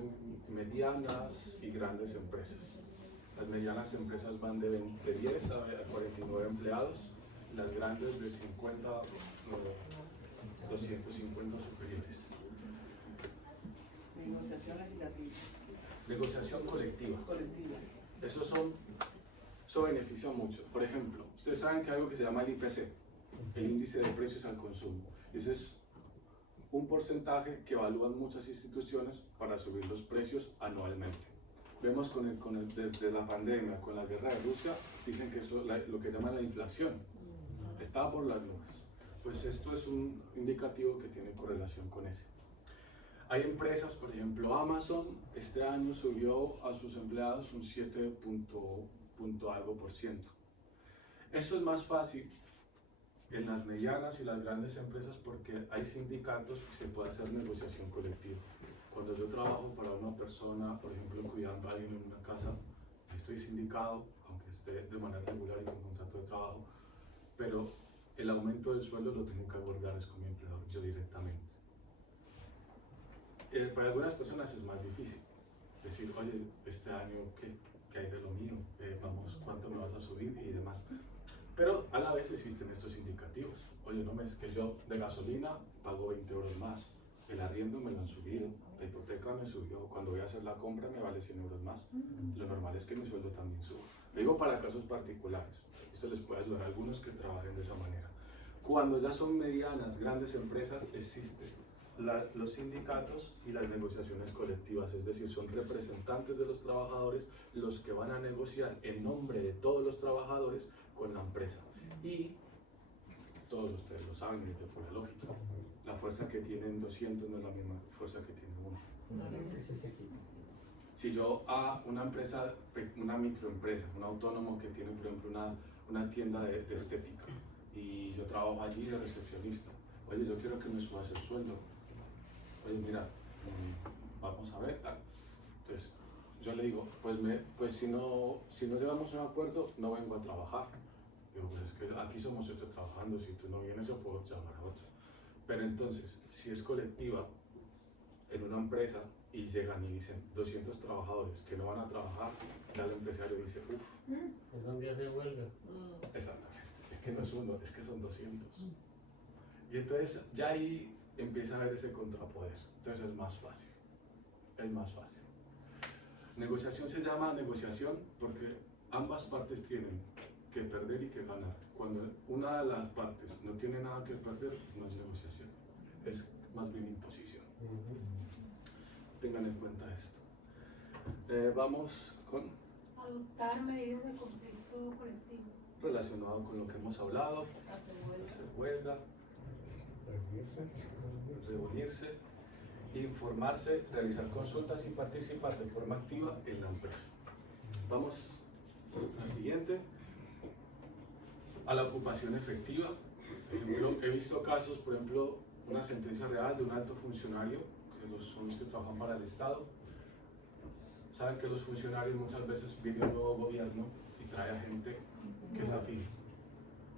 medianas y grandes empresas. Las medianas empresas van de 10 a 49 empleados, las grandes de 50 a 250 superiores. Negociación legislativa. Negociación colectiva. Colectiva. Eso beneficia mucho. Por ejemplo, ustedes saben que hay algo que se llama el IPC, el índice de precios al consumo. Ese es un porcentaje que evalúan muchas instituciones para subir los precios anualmente. Vemos desde la pandemia, con la guerra de Rusia, dicen que eso, lo que llaman la inflación, está por las nubes. Pues esto es un indicativo que tiene correlación con ese. Hay empresas, por ejemplo, Amazon, este año subió a sus empleados un 7 punto algo por ciento. Eso es más fácil en las medianas y las grandes empresas porque hay sindicatos y se puede hacer negociación colectiva. Cuando yo trabajo para una persona, por ejemplo, cuidando a alguien en una casa, estoy sindicado, aunque esté de manera regular y con contrato de trabajo, pero el aumento del sueldo lo tengo que abordar es con mi empleador, yo directamente. Para algunas personas es más difícil decir, oye, este año, ¿qué hay de lo mío? Vamos, ¿cuánto me vas a subir? Y demás. Pero a la vez existen estos indicativos. Oye, no es que yo de gasolina pago 20 euros más, el arriendo me lo han subido, la hipoteca me subió, cuando voy a hacer la compra me vale 100 euros más. Lo normal es que mi sueldo también suba. Lo digo para casos particulares. Esto les puede ayudar a algunos que trabajen de esa manera. Cuando ya son medianas, grandes empresas, existen los sindicatos y las negociaciones colectivas, es decir, son representantes de los trabajadores los que van a negociar en nombre de todos los trabajadores con la empresa. Y todos ustedes lo saben, es de pura lógica. La fuerza que tienen 200 no es la misma fuerza que tiene uno. Si yo a una empresa, una microempresa, un autónomo que tiene, por ejemplo, una tienda de estética y yo trabajo allí de recepcionista, oye, yo quiero que me subas el sueldo. Oye, mira, vamos a ver, tal. Entonces, yo le digo, pues si no llegamos a un acuerdo, no vengo a trabajar. Digo, pues es que aquí somos 8 trabajando, si tú no vienes yo puedo llamar a otro. Pero entonces, si es colectiva, en una empresa, y llegan y dicen 200 trabajadores que no van a trabajar, ya el empresario dice, uff. Es un día se huelga. Exactamente, es que no es uno, es que son 200. Y entonces ya ahí empieza a haber ese contrapoder, entonces es más fácil, es más fácil. Negociación se llama negociación porque ambas partes tienen que perder y que ganar. Cuando una de las partes no tiene nada que perder, no es negociación, es más bien imposición. Tengan en cuenta esto. Vamos con Adoptar medidas de conflicto colectivo. relacionado con lo que hemos hablado, hacer huelga, reunirse, informarse, realizar consultas y participar de forma activa en la empresa. Vamos al siguiente, a la ocupación efectiva. Por ejemplo, he visto casos, por ejemplo, una sentencia real de un alto funcionario, que son los que trabajan para el Estado. Saben que los funcionarios muchas veces viene un nuevo gobierno y trae a gente que es afín.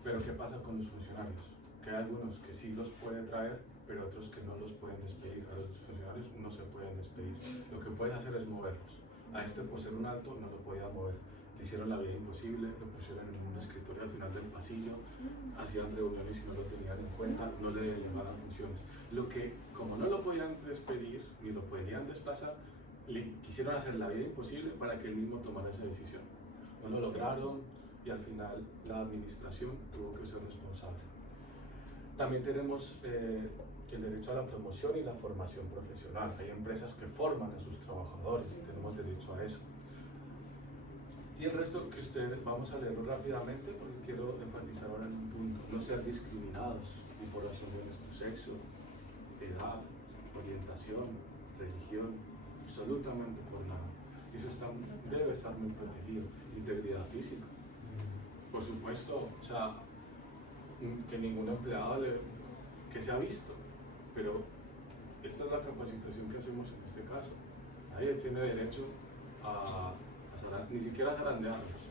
Pero ¿qué pasa con los funcionarios? Que hay algunos que sí los puede traer, pero otros que no los pueden despedir. A los funcionarios no se pueden despedir. Lo que pueden hacer es moverlos. A este, por ser un alto, no lo podía mover. Le hicieron la vida imposible, lo pusieron en un escritorio al final del pasillo, hacían reuniones y no lo tenían en cuenta, no le delegaban funciones. Lo que, como no lo podían despedir ni lo podían desplazar, le quisieron hacer la vida imposible para que él mismo tomara esa decisión. No lo lograron y al final la administración tuvo que ser responsable. También tenemos el derecho a la promoción y la formación profesional. Hay empresas que forman a sus trabajadores y tenemos derecho a eso. Y el resto que ustedes, vamos a leerlo rápidamente porque quiero enfatizar ahora en un punto. No ser discriminados ni por razón de nuestro sexo, edad, orientación, religión, absolutamente por nada. Y eso debe estar muy protegido. Integridad física. Por supuesto, o sea, que ningún empleado que se ha visto, pero esta es la capacitación que hacemos en este caso. Nadie tiene derecho ni siquiera a zarandearlos.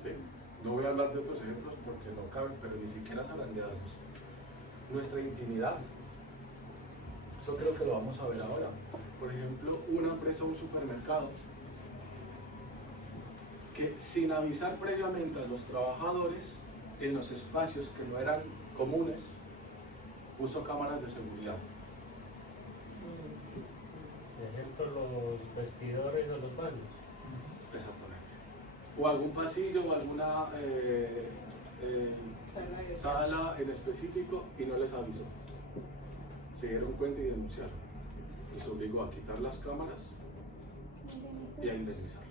¿Sí? No voy a hablar de otros ejemplos porque no caben, pero ni siquiera zarandearlos. Nuestra intimidad, eso creo que lo vamos a ver ahora. Por ejemplo, una empresa, un supermercado, que sin avisar previamente a los trabajadores en los espacios que no eran comunes, puso cámaras de seguridad. Por ejemplo, los vestidores o los baños. Exactamente. O algún pasillo o alguna sala en específico y no les avisó. Se dieron cuenta y denunciaron. Les obligó a quitar las cámaras y a indemnizarlos.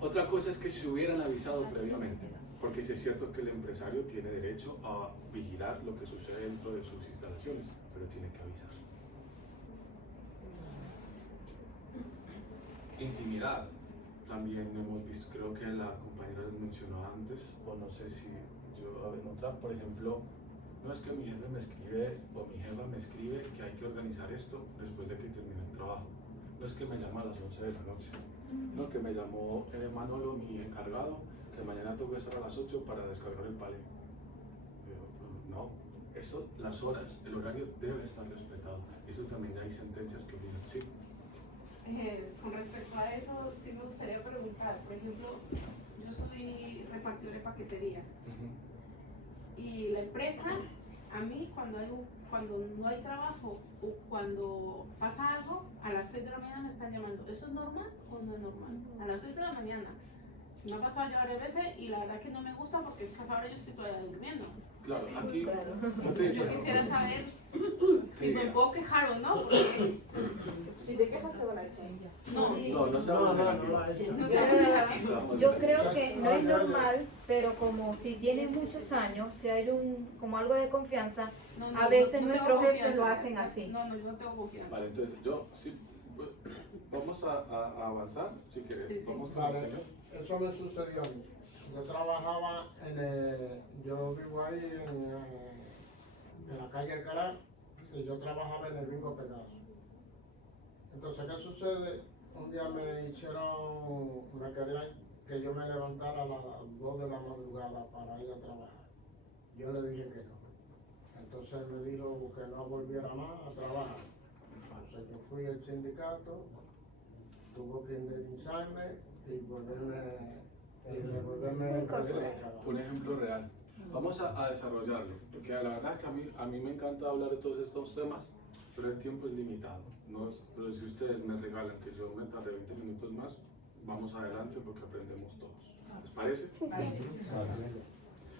Otra cosa es que se hubieran avisado previamente, porque sí es cierto que el empresario tiene derecho a vigilar lo que sucede dentro de sus instalaciones, pero tiene que avisar. Intimidad. También hemos visto, creo que la compañera les mencionó antes, o no sé si yo en otra, por ejemplo, no es que mi jefe me escribe o mi jefa me escribe que hay que organizar esto después de que termine el trabajo. No es que me llama a las 11 de la noche, no que me llamó Manolo, mi encargado, que mañana tengo que estar a las 8 para descargar el palé. No, eso, las horas, el horario debe estar respetado. Eso también hay sentencias que obligan, sí. Con respecto a eso, sí me gustaría preguntar, por ejemplo, yo soy repartidora de paquetería y la empresa, a mí cuando no hay trabajo o cuando pasa algo, a las 6 de la mañana me están llamando. ¿Eso es normal o no es normal? A las 6 de la mañana. Me ha pasado ya varias veces y la verdad que no me gusta porque es que ahora yo estoy todavía durmiendo. Claro, aquí Yo quisiera saber si me puedo quejar o no, porque Si te quejas te van a echar. no seamos negativos. no sé negativos. Yo creo que no es normal, pero como si tienen muchos años, si hay como algo de confianza, a veces nuestros tengo jefes lo confianza. hacen así. No, yo no tengo confianza. Vale, entonces yo sí, vamos a avanzar, si quieres. Sí, sí. Vamos con el Vale, señor. eso me sucedió a mí. Yo trabajaba yo vivo ahí en la calle Alcalá y yo trabajaba en el Bingo Pegaso. Entonces, ¿qué sucede? Un día me querían que yo me levantara a las 2 de la madrugada para ir a trabajar. Yo le dije que no. Entonces me dijo que no volviera más a trabajar. Entonces yo fui al sindicato, tuvo que indemnizarme y devolverme Un ejemplo real. Vamos a desarrollarlo, porque la verdad que a mí me encanta hablar de todos estos temas, pero el tiempo es limitado. Pero si ustedes me regalan que yo me tarde 20 minutos más, vamos adelante porque aprendemos todos. ¿Les parece?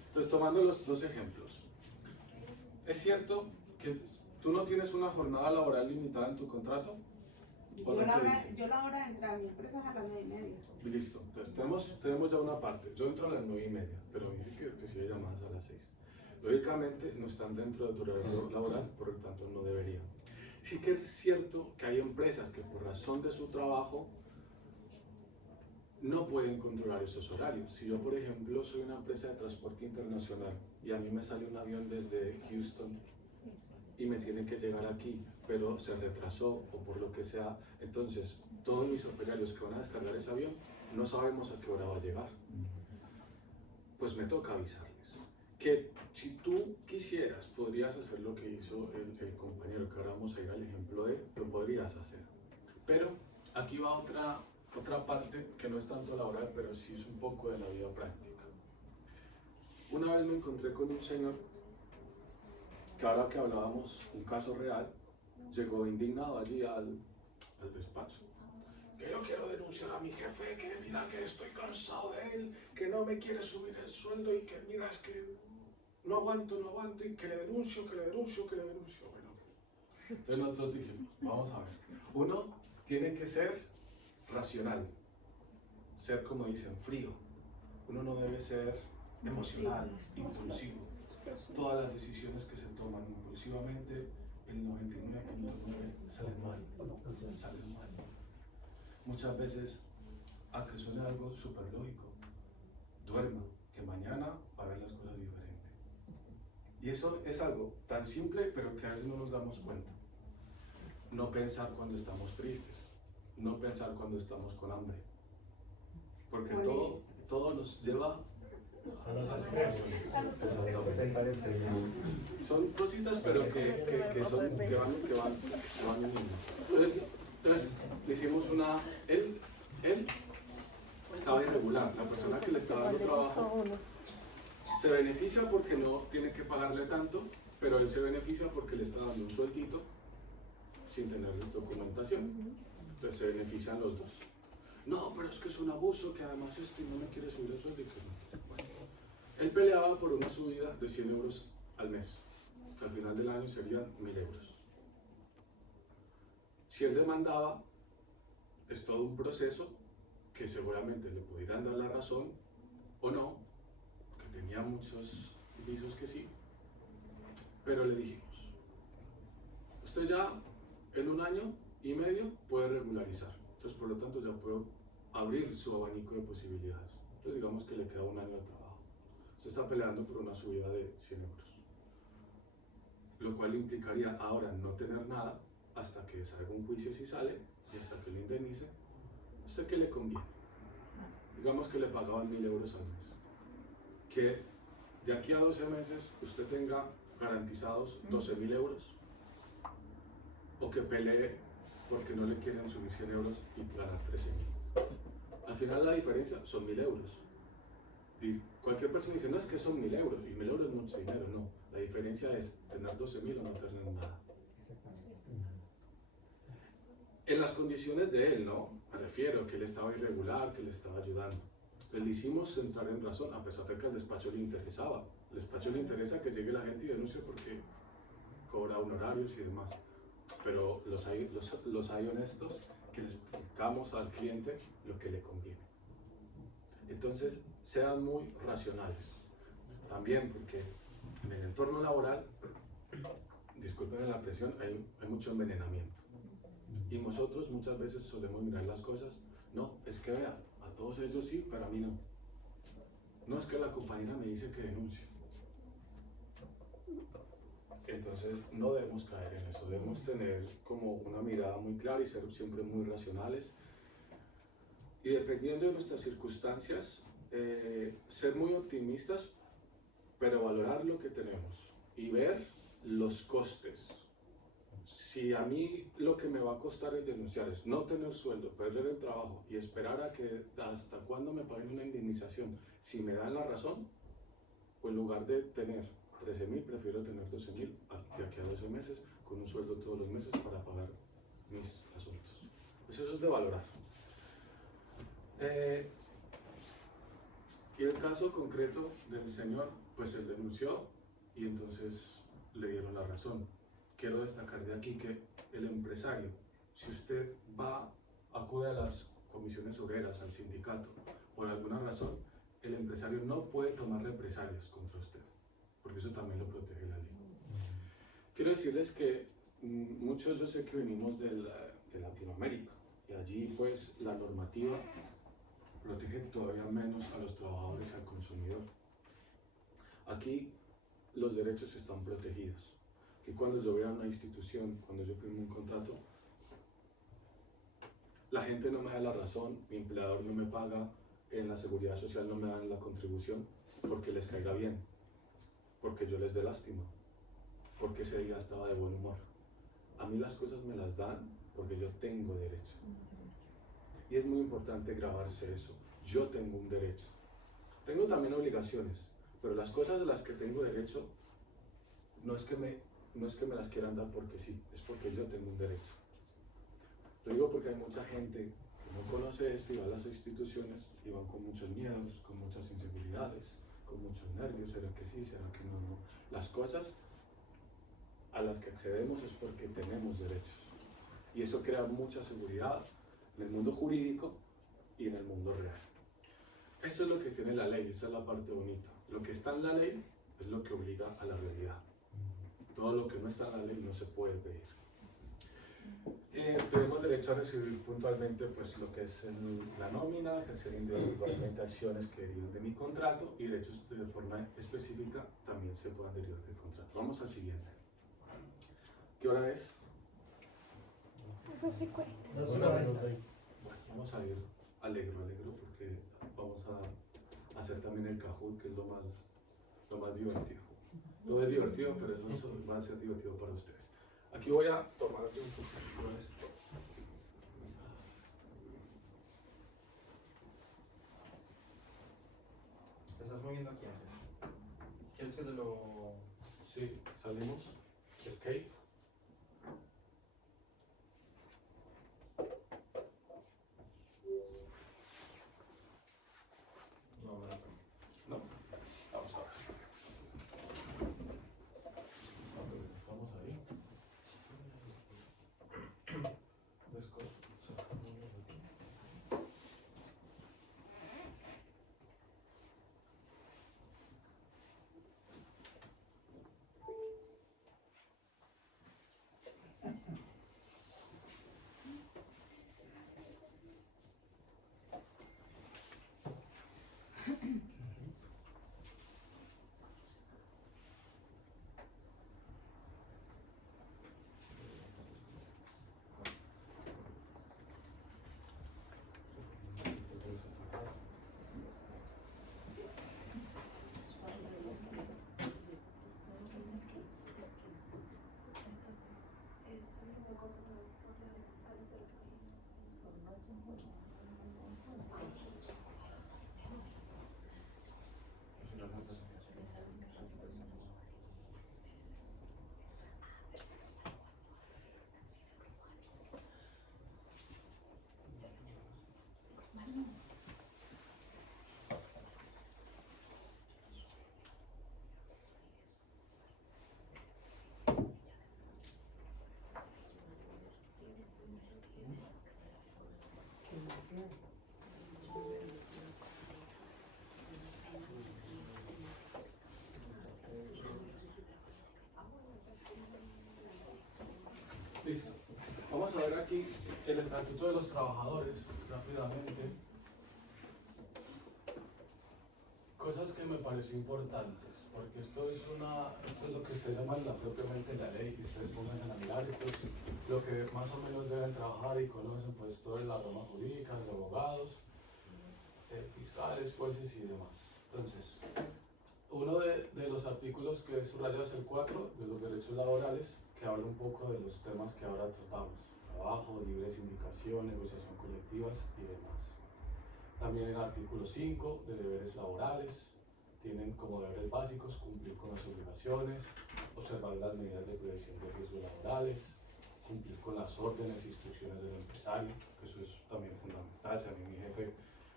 Entonces, tomando los dos ejemplos. ¿Es cierto que tú no tienes una jornada laboral limitada en tu contrato? ¿O no te dice? Yo la hora de entrar a mi empresa es a las 9:30. Listo, entonces tenemos ya una parte. Yo entro a las 9:30, pero dice que recibe llamadas a las 6. Lógicamente no están dentro de tu horario laboral, por lo tanto no deberían. Sí que es cierto que hay empresas que por razón de su trabajo no pueden controlar esos horarios. Si yo, por ejemplo, soy una empresa de transporte internacional y a mí me sale un avión desde Houston y me tiene que llegar aquí, pero se retrasó o por lo que sea, entonces todos mis operarios que van a descargar ese avión no sabemos a qué hora va a llegar. Pues me toca avisarles que si tú quisieras podrías hacer lo que hizo el compañero, que ahora vamos a ir al ejemplo de él, lo podrías hacer. Pero aquí va otra parte que no es tanto laboral, pero sí es un poco de la vida práctica. Una vez me encontré con un señor que ahora que hablábamos un caso real, llegó indignado allí al despacho. Que yo quiero denunciar a mi jefe, que mira que estoy cansado de él, que no me quiere subir el sueldo y que mira es que no aguanto y que le denuncio. Bueno, entonces nosotros dijimos, vamos a ver, uno tiene que ser racional, ser como dicen, frío. Uno no debe ser emocional, impulsivo. Todas las decisiones que se toman impulsivamente, el 99.9 salen mal. Muchas veces, a que suene algo súper lógico, duerma, que mañana va a ver las cosas diferentes. Y eso es algo tan simple, pero que a veces no nos damos cuenta. No pensar cuando estamos tristes, no pensar cuando estamos con hambre, porque todo nos lleva A los extremos. son cositas, pero que van uniendo. Entonces, hicimos él estaba irregular. La persona que le estaba dando trabajo se beneficia porque no tiene que pagarle tanto, pero él se beneficia porque le está dando un sueldito sin tener documentación. Entonces se benefician los dos. No, pero es que es un abuso, que además no me quiere subir el sueldo y que no. Bueno, él peleaba por una subida de 100 euros al mes, que al final del año serían 1000 euros. Si él demandaba, es todo un proceso que seguramente le pudieran dar la razón o no, que tenía muchos visos que sí, pero le dijimos, usted ya en 1 año y medio puede regularizar, entonces por lo tanto ya puedo abrir su abanico de posibilidades. Entonces digamos que le queda 1 año de trabajo, se está peleando por una subida de 100 euros, lo cual implicaría ahora no tener nada hasta que salga un juicio si sale y hasta que le indemnice. ¿Usted qué le conviene? Digamos que le pagaban 1000 euros al mes, que de aquí a 12 meses usted tenga garantizados 12.000 euros, o que pelee porque no le quieren subir 100 euros y ganar 13.000. Al final la diferencia son 1000 euros. Y cualquier persona dice, no, es que son 1000 euros, y 1000 euros es mucho dinero. No, la diferencia es tener 12.000 o no tener nada. En las condiciones de él, ¿no? Me refiero que él estaba irregular, que le estaba ayudando. Le hicimos entrar en razón, a pesar de que al despacho le interesaba. Al despacho le interesa que llegue la gente y denuncie porque cobra honorarios y demás. Pero los hay honestos que le explicamos al cliente lo que le conviene. Entonces, sean muy racionales. También porque en el entorno laboral, disculpen la presión, hay mucho envenenamiento. Y nosotros muchas veces solemos mirar las cosas, no, es que vea, a todos ellos sí, pero a mí no. No, es que la compañera me dice que denuncie. Entonces no debemos caer en eso, debemos tener como una mirada muy clara y ser siempre muy racionales. Y dependiendo de nuestras circunstancias, ser muy optimistas, pero valorar lo que tenemos y ver los costes. Si a mí lo que me va a costar el denunciar es no tener sueldo, perder el trabajo y esperar a que hasta cuándo me paguen una indemnización, si me dan la razón, pues en lugar de tener 13.000, prefiero tener 12.000 de aquí a 12 meses, con un sueldo todos los meses para pagar mis asuntos. Pues eso es de valorar. Y el caso concreto del señor, pues él denunció y entonces le dieron la razón. Quiero destacar de aquí que el empresario, si usted acude a las comisiones obreras, al sindicato, por alguna razón, el empresario no puede tomar represalias contra usted, porque eso también lo protege la ley. Quiero decirles que muchos yo sé que venimos de Latinoamérica, y allí pues la normativa protege todavía menos a los trabajadores y al consumidor. Aquí los derechos están protegidos. Que cuando yo voy a una institución, cuando yo firmo un contrato, la gente no me da la razón, mi empleador no me paga, en la seguridad social no me dan la contribución porque les caiga bien, porque yo les dé lástima, porque ese día estaba de buen humor. A mí las cosas me las dan porque yo tengo derecho. Y es muy importante grabarse eso. Yo tengo un derecho. Tengo también obligaciones, pero las cosas de las que tengo derecho no es que me las quieran dar porque sí, es porque yo tengo un derecho. Lo digo porque hay mucha gente que no conoce esto y va a las instituciones y van con muchos miedos, con muchas inseguridades, con muchos nervios, ¿será que sí, será que no? Las cosas a las que accedemos es porque tenemos derechos. Y eso crea mucha seguridad en el mundo jurídico y en el mundo real. Esto es lo que tiene la ley, esa es la parte bonita. Lo que está en la ley es lo que obliga a la realidad. Todo lo que no está en la ley no se puede pedir. Tenemos derecho a recibir puntualmente pues, lo que es la nómina, ejercer individualmente acciones que derivan de mi contrato y derechos de forma específica también se puedan derivar del contrato. Vamos al siguiente. ¿Qué hora es? 12:40. Bueno, vamos a ir alegro porque vamos a hacer también el Kahoot, que es lo más divertido. Todo es divertido, pero eso va a ser divertido para ustedes. Aquí voy a tomar un poquito esto. Sí, salimos. Escape. No, no, no. No, vamos a ver. Estamos ahí. Sacamos de aquí. Listo. Vamos a ver aquí el Estatuto de los Trabajadores rápidamente. Cosas que me parecen importantes, porque esto es lo que ustedes llaman propiamente la ley, que ustedes pongan a mirar, esto es lo que más o menos deben trabajar y conocen, pues toda la rama jurídica, de abogados, fiscales, jueces y demás. Entonces, uno de los artículos que he subrayado es el 4 de los derechos laborales, que habla un poco de los temas que ahora tratamos: trabajo, libre sindicación, negociación colectivas y demás. También el artículo 5 de deberes laborales, tienen como deberes básicos cumplir con las obligaciones, observar las medidas de prevención de riesgos laborales, cumplir con las órdenes e instrucciones del empresario, que eso es también fundamental. Si a mí mi jefe,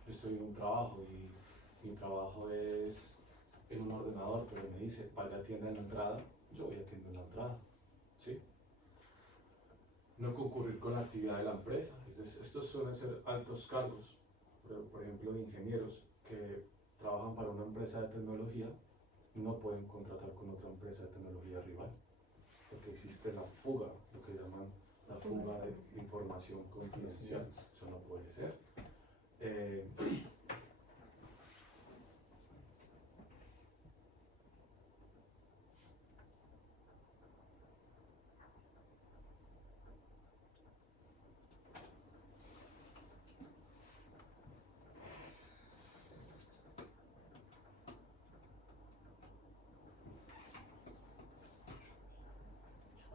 yo estoy en un trabajo y mi trabajo es en un ordenador, pero me dice vaya, atienda en la entrada, yo voy a atender en la entrada, ¿sí? No concurrir con la actividad de la empresa. Estos suelen ser altos cargos, por ejemplo, de ingenieros que trabajan para una empresa de tecnología y no pueden contratar con otra empresa de tecnología rival, porque existe la fuga, lo que llaman la fuga de información confidencial. Eso no puede ser.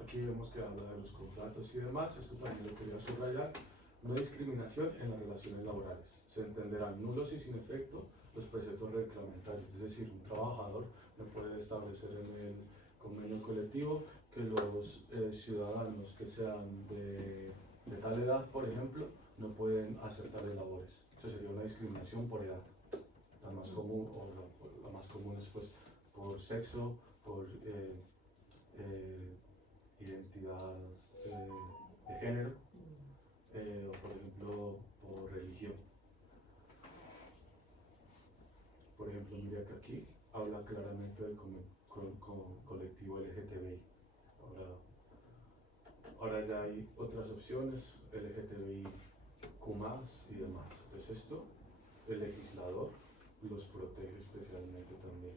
Aquí vemos que habla de los contratos y demás. Esto también lo quería subrayar. No discriminación en las relaciones laborales. Se entenderán nulos y sin efecto los preceptos reglamentarios. Es decir, un trabajador no puede establecer en el convenio colectivo que los ciudadanos que sean de tal edad, por ejemplo, no pueden hacer tales labores. Eso sería una discriminación por edad. La más común, o la más común es pues por sexo, por identidad de género, o por ejemplo por religión. Por ejemplo, mira que aquí habla claramente del colectivo LGTBI. Ahora ya hay otras opciones, LGTBIQ+ y demás. Entonces esto, el legislador los protege especialmente también.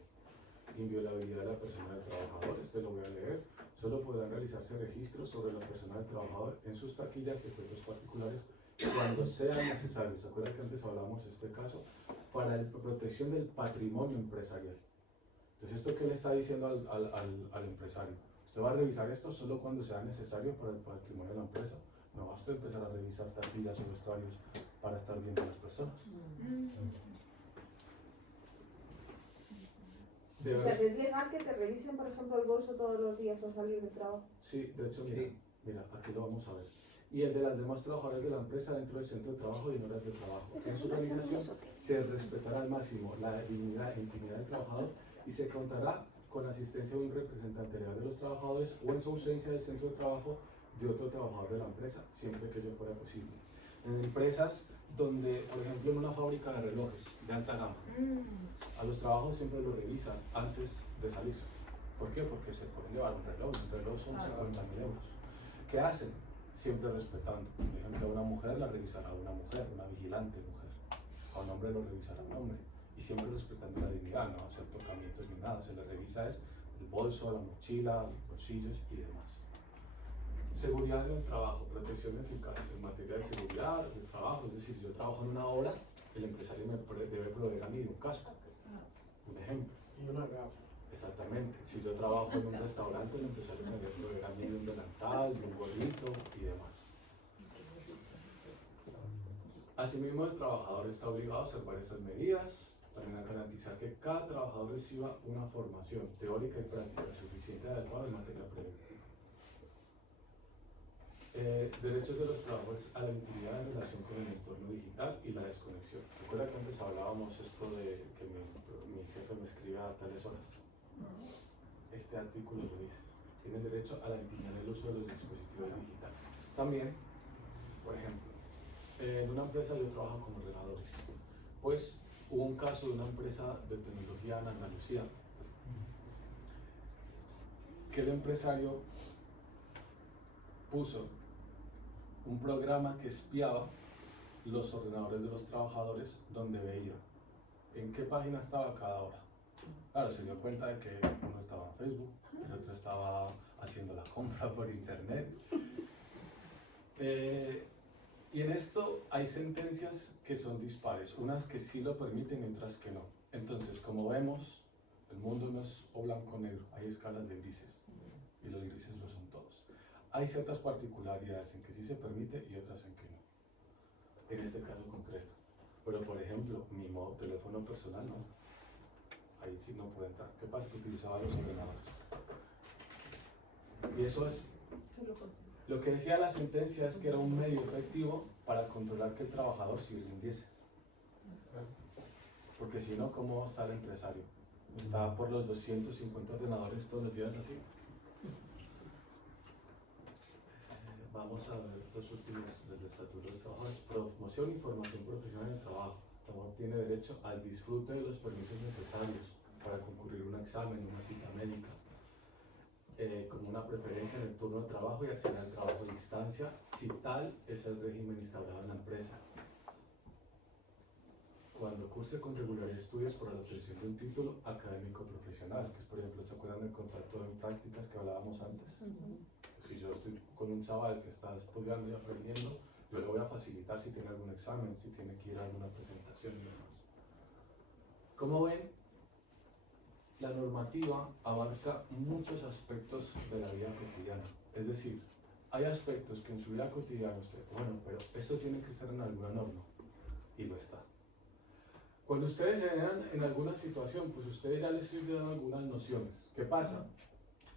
Inviolabilidad de la persona del trabajador, este lo voy a leer. Solo podrán realizarse registros sobre la persona del trabajador en sus taquillas y efectos particulares cuando sea necesario. ¿Se acuerdan que antes hablamos de este caso? Para la protección del patrimonio empresarial. Entonces, ¿esto qué le está diciendo al empresario? Usted va a revisar esto solo cuando sea necesario para el patrimonio de la empresa. No va a usted empezar a revisar taquillas o vestuarios para estar viendo a las personas. Debe O sea, res- que es legal que te revisen, por ejemplo, el bolso todos los días al salir del trabajo. Sí, de hecho, mira, Sí. mira, aquí lo vamos a ver. Y el de las demás trabajadores de la empresa dentro del centro de trabajo y en horas de trabajo. En su organización se respetará al máximo la dignidad e intimidad del trabajador y se contará con la asistencia de un representante legal de los trabajadores o en su ausencia del centro de trabajo de otro trabajador de la empresa, siempre que ello fuera posible. En empresas donde, por ejemplo, en una fábrica de relojes de alta gama, a los trabajos siempre lo revisan antes de salir. ¿Por qué? Porque se pueden llevar un reloj son 50.000 euros. ¿Qué hacen? Siempre respetando. Por ejemplo, a una mujer la revisará una mujer, una vigilante mujer. A un hombre lo revisará un hombre. Y siempre respetando la dignidad, no hacer tocamientos ni nada. Se le revisa es el bolso, la mochila, los bolsillos y demás. Seguridad en el trabajo, protección eficaz en materia de seguridad del trabajo. Es decir, yo trabajo en una obra, el empresario debe proveer a mí de un casco. Un ejemplo. Y una gafa. Exactamente. Si yo trabajo en un restaurante, el empresario me debe proveer a mí de un delantal, de un gorrito y demás. Asimismo, el trabajador está obligado a observar estas medidas, también a garantizar que cada trabajador reciba una formación teórica y práctica suficiente y adecuada en materia preventiva. Derechos de los trabajadores a la intimidad en relación con el entorno digital y la desconexión. Recuerda que antes hablábamos esto de que mi jefe me escriba a tales horas. Este artículo lo dice. Tienen derecho a la intimidad en el uso de los dispositivos digitales. También, por ejemplo, en una empresa yo trabajo como regador. Pues hubo un caso de una empresa de tecnología en Andalucía que el empresario puso un programa que espiaba los ordenadores de los trabajadores donde veía en qué página estaba cada hora. Claro, se dio cuenta de que uno estaba en Facebook, el otro estaba haciendo la compra por internet. Y en esto hay sentencias que son dispares, unas que sí lo permiten y otras que no. Entonces, como vemos, el mundo no es o blanco o negro, hay escalas de grises y los grises lo son todos. Hay ciertas particularidades en que sí se permite y otras en que no. En este caso concreto. Pero por ejemplo, mi teléfono personal no. Ahí sí no puede entrar. ¿Qué pasa? Que utilizaba los ordenadores. Y eso es... Lo que decía la sentencia es que era un medio efectivo para controlar que el trabajador sí rindiese. Porque si no, ¿cómo está el empresario? Está por los 250 ordenadores todos los días así. Vamos a ver los últimos del Estatuto de los Trabajadores. Promoción y formación profesional en el trabajo. El trabajador tiene derecho al disfrute de los permisos necesarios para concurrir un examen, una cita médica, como una preferencia en el turno de trabajo y acceder al trabajo a distancia, si tal es el régimen instaurado en la empresa. Cuando curse con regularidad estudios para la obtención de un título académico profesional, que es, por ejemplo, ¿se acuerdan del contrato de prácticas que hablábamos antes? Si yo estoy con un chaval que está estudiando y aprendiendo, yo le voy a facilitar si tiene algún examen, si tiene que ir a alguna presentación y demás. Como ven, la normativa abarca muchos aspectos de la vida cotidiana. Es decir, hay aspectos que en su vida cotidiana usted, bueno, pero esto tiene que estar en alguna norma, y lo está. Cuando ustedes se vean en alguna situación, pues ustedes ya les estoy dando algunas nociones. ¿Qué pasa?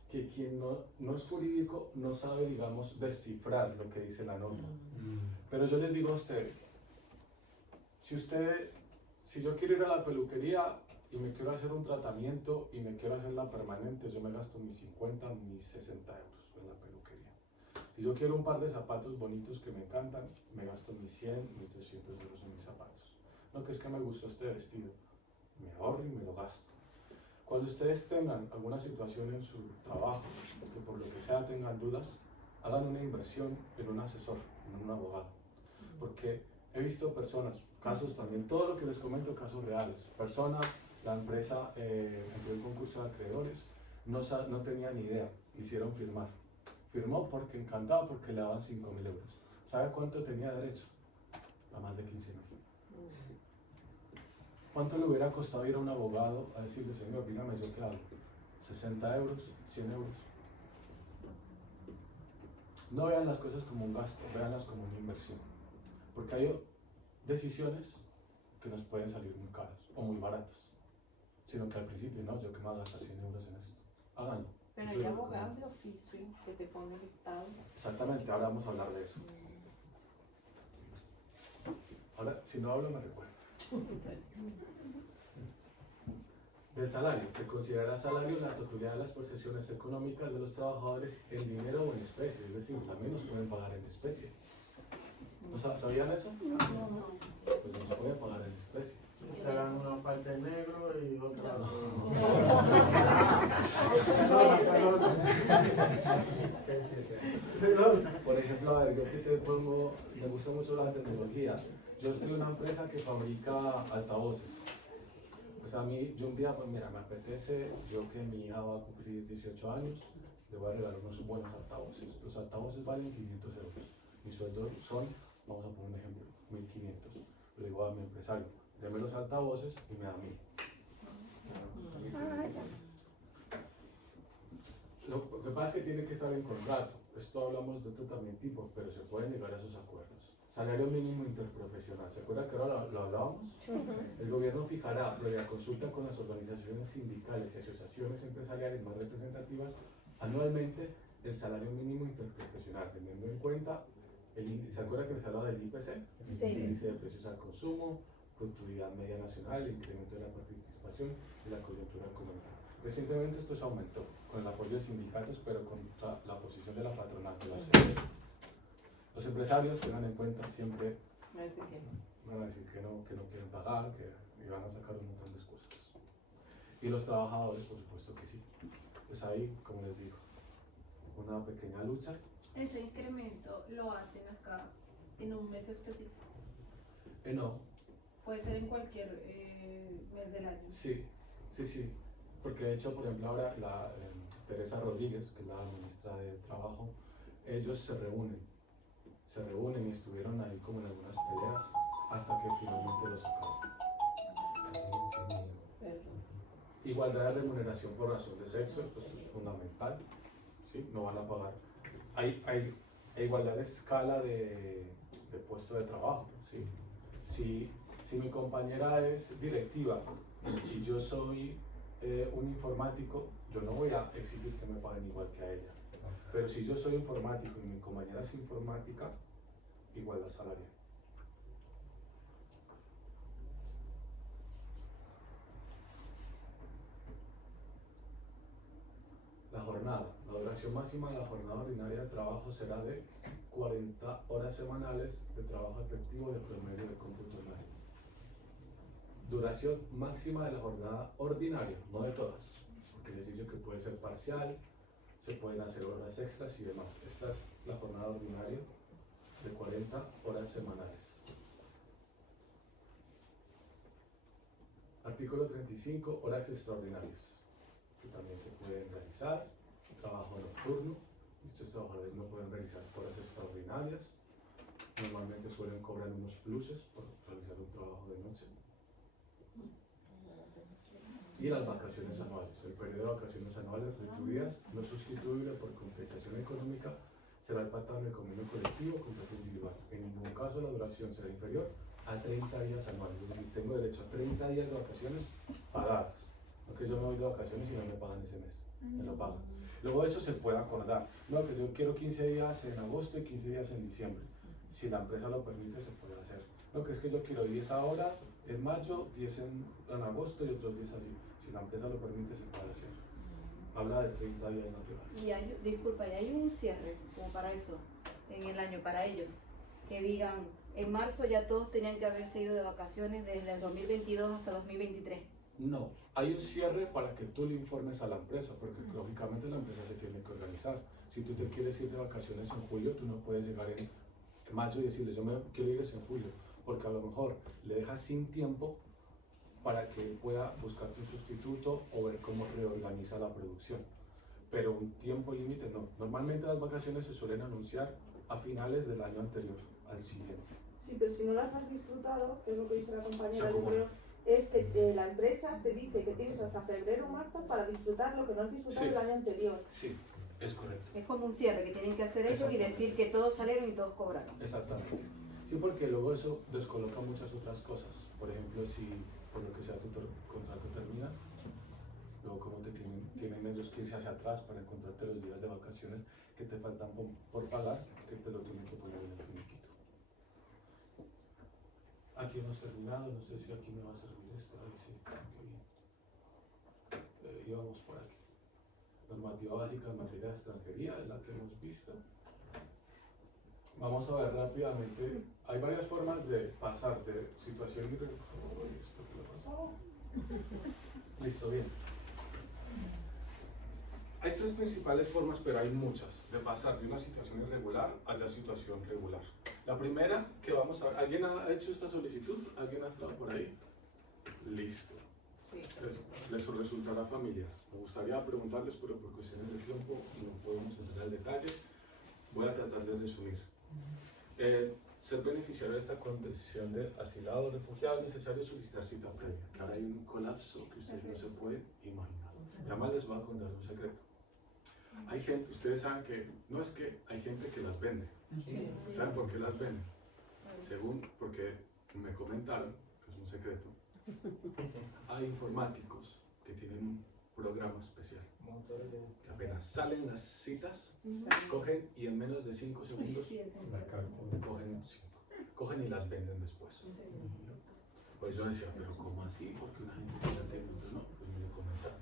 Que quien no es jurídico no sabe, digamos, descifrar lo que dice la norma. Pero yo les digo a ustedes, si yo quiero ir a la peluquería y me quiero hacer un tratamiento y me quiero hacerla permanente, yo me gasto mis 50, mis 60 euros en la peluquería. Si yo quiero un par de zapatos bonitos que me encantan, me gasto mis 100, mis 200 euros en mis zapatos. No, que es que me gustó este vestido, me ahorro y me lo gasto. Cuando ustedes tengan alguna situación en su trabajo, que por lo que sea tengan dudas, hagan una inversión en un asesor, en un abogado. Porque he visto personas, casos también, todo lo que les comento, casos reales. Personas, la empresa entró en concurso de acreedores, no tenía ni idea, hicieron firmar. Firmó porque encantado, porque le daban 5.000 euros. ¿Sabe cuánto tenía derecho? A más de 15.000. ¿Cuánto le hubiera costado ir a un abogado a decirle, señor, dígame yo qué hago? 60 euros, 100 euros. No vean las cosas como un gasto, veanlas como una inversión. Porque hay decisiones que nos pueden salir muy caras o muy baratas. sino que al principio, no, yo que me voy a gastar 100 euros en esto. Háganlo. Pero Eso hay es lo que- abogados de oficio que te ponen dictado. Exactamente, ahora vamos a hablar de eso. Ahora, si no hablo, me recuerdo. Del salario. Se considera salario la totalidad de las prestaciones económicas de los trabajadores en dinero o en especie, es decir, también nos pueden pagar en especie. ¿No sabían eso? Pues nos pueden pagar en especie. Te dan una parte en negro y otra. Por ejemplo, a ver, yo que te pongo, me gusta mucho la tecnología. Yo estoy en una empresa que fabrica altavoces. Pues a mí, yo un día, pues mira, me apetece, yo que mi hija va a cumplir 18 años, le voy a regalar unos buenos altavoces. Los altavoces valen 500 euros. Mi sueldo son, vamos a poner un ejemplo, 1500. Le digo a mi empresario, deme los altavoces y me da 1000. Lo que pasa es que tiene que estar en contrato. Esto hablamos de otro también tipo, pero se pueden llegar a esos acuerdos. Salario mínimo interprofesional. ¿Se acuerda que ahora lo hablábamos? El gobierno fijará, previa consulta con las organizaciones sindicales y asociaciones empresariales más representativas, anualmente el salario mínimo interprofesional, teniendo en cuenta ¿se acuerda que les hablaba del IPC? Sí. El índice de precios al consumo, productividad media nacional, el incremento de la participación y la coyuntura económica. Recientemente esto se aumentó con el apoyo de sindicatos, pero contra la posición de la patronal de la CNT. Los empresarios tengan en cuenta siempre, van a decir que no quieren pagar, y van a sacar un montón de excusas. Y los trabajadores, por supuesto que sí. Pues ahí, como les digo, una pequeña lucha. Ese incremento lo hacen acá en un mes específico. No, Puede ser en cualquier mes del año. sí, porque de hecho, por ejemplo, ahora Teresa Rodríguez, que es la ministra de Trabajo, ellos se reúnen y estuvieron ahí como en algunas peleas hasta que finalmente lo sacaron. Igualdad de remuneración por razón de sexo, pues es fundamental, ¿sí? No van a pagar. Hay igualdad de escala de puesto de trabajo, ¿sí? Si mi compañera es directiva y yo soy un informático, yo no voy a exigir que me paguen igual que a ella. Pero si yo soy informático y mi compañera es informática, igualdad salarial. La jornada. La duración máxima de la jornada ordinaria de trabajo será de 40 horas semanales de trabajo efectivo de promedio de cómputo horario. Duración máxima de la jornada ordinaria, no de todas, porque les he dicho que puede ser parcial, se pueden hacer horas extras y demás. Esta es la jornada ordinaria de 40 horas semanales. Artículo 35, horas extraordinarias, que también se pueden realizar. Trabajo nocturno, estos trabajadores no pueden realizar horas extraordinarias. Normalmente suelen cobrar unos pluses por realizar un trabajo de noche. Y las vacaciones anuales. El periodo de vacaciones anuales retribuidas no sustituible por compensación económica será pactado en el convenio colectivo con precio individual. En ningún caso la duración será inferior a 30 días anuales. Es decir, tengo derecho a 30 días de vacaciones pagadas. No que yo me voy de vacaciones y no me pagan ese mes. Me lo pagan. Luego eso se puede acordar. No, que yo quiero 15 días en agosto y 15 días en diciembre. Si la empresa lo permite, se puede hacer. No, que es que yo quiero 10 ahora en mayo, 10 en agosto y otros 10 así. Si la empresa lo permite, se puede hacer. Habla de 30 días naturales. Y hay un cierre como para eso, en el año, para ellos, que digan, en marzo ya todos tenían que haberse ido de vacaciones desde el 2022 hasta 2023. No, hay un cierre para que tú le informes a la empresa, porque lógicamente la empresa se tiene que organizar. Si tú te quieres ir de vacaciones en julio, tú no puedes llegar en mayo y decirles, yo me quiero ir en julio, porque a lo mejor le dejas sin tiempo para que pueda buscarte un sustituto o ver cómo reorganiza la producción. Pero un tiempo límite no. Normalmente las vacaciones se suelen anunciar a finales del año anterior, al siguiente. Sí, pero si no las has disfrutado, que es lo que dice la Se compañera, yo acumula. creo, es que la empresa te dice que tienes hasta febrero o marzo para disfrutar lo que no has disfrutado Sí. el año anterior. Sí, es correcto. Es como un cierre que tienen que hacer ellos y decir que todos salieron y todos cobraron. Exactamente. Sí, porque luego eso descoloca muchas otras cosas. Por ejemplo, si por lo que sea tu contrato termina, luego cómo tienen ellos que irse hacia atrás para encontrarte los días de vacaciones que te faltan por pagar, que te lo tienen que poner en el finiquito. Aquí hemos terminado, no sé si aquí me va a servir esto, ahí sí, qué bien. Íbamos por aquí. Normativa básica en materia de extranjería, es la que hemos visto. Vamos a ver rápidamente, hay varias formas de pasar de situación irregular. Listo, bien. Hay tres principales formas, pero hay muchas, de pasar de una situación irregular a la situación regular. La primera que vamos a ver, ¿alguien ha hecho esta solicitud? ¿Alguien ha entrado por ahí? Listo. Les resultará familiar. Me gustaría preguntarles, pero por cuestiones de tiempo no podemos entrar al detalle. Voy a tratar de resumir. Ser beneficiario de esta condición de asilado o refugiado es necesario solicitar cita previa, que ahora hay un colapso que ustedes no se pueden imaginar. Y además les voy a contar un secreto. Hay gente, ustedes saben que, no es que hay gente que las vende. ¿Saben por qué las venden? Según, porque me comentaron, que es un secreto, hay informáticos que tienen un programa especial, que apenas salen las citas, cogen y en menos de 5 segundos cogen y las venden después. Pues yo decía, pero ¿cómo así? Porque una gente se la tiene, no, pues me lo comentaron.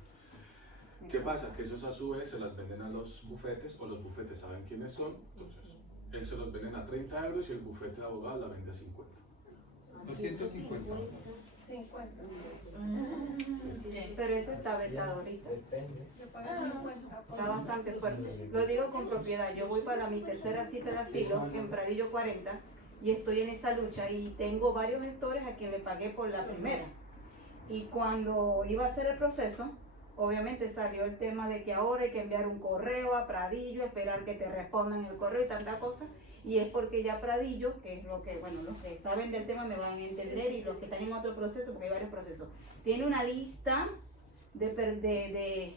¿Qué pasa? Que esos a su vez se las venden a los bufetes, o los bufetes saben quiénes son, entonces él se los venden a 30 euros y el bufete de abogado la vende a 50. 250. 50. Pero eso está vetado ahorita. Yo pagué 50. Está bastante fuerte. Lo digo con propiedad. Yo voy para mi tercera cita de asilo en Pradillo 40 y estoy en esa lucha y tengo varios gestores a quien le pagué por la primera. Y cuando iba a hacer el proceso, obviamente salió el tema de que ahora hay que enviar un correo a Pradillo, esperar que te respondan el correo y tanta cosa. Y es porque ya Pradillo, que es lo que, bueno, los que saben del tema me van a entender y los que están en otro proceso, porque hay varios procesos, tiene una lista de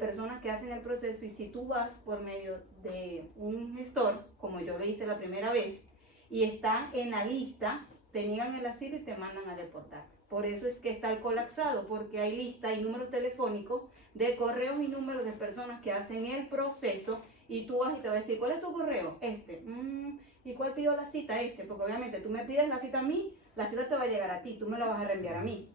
personas que hacen el proceso y si tú vas por medio de un gestor, como yo lo hice la primera vez, y está en la lista, te niegan el asilo y te mandan a deportar. Por eso es que está el colapsado, porque hay lista y números telefónicos de correos y números de personas que hacen el proceso y tú vas y te va a decir, ¿cuál es tu correo? ¿Y cuál pido la cita? Porque obviamente tú me pides la cita a mí, la cita te va a llegar a ti, tú me la vas a reenviar a mí.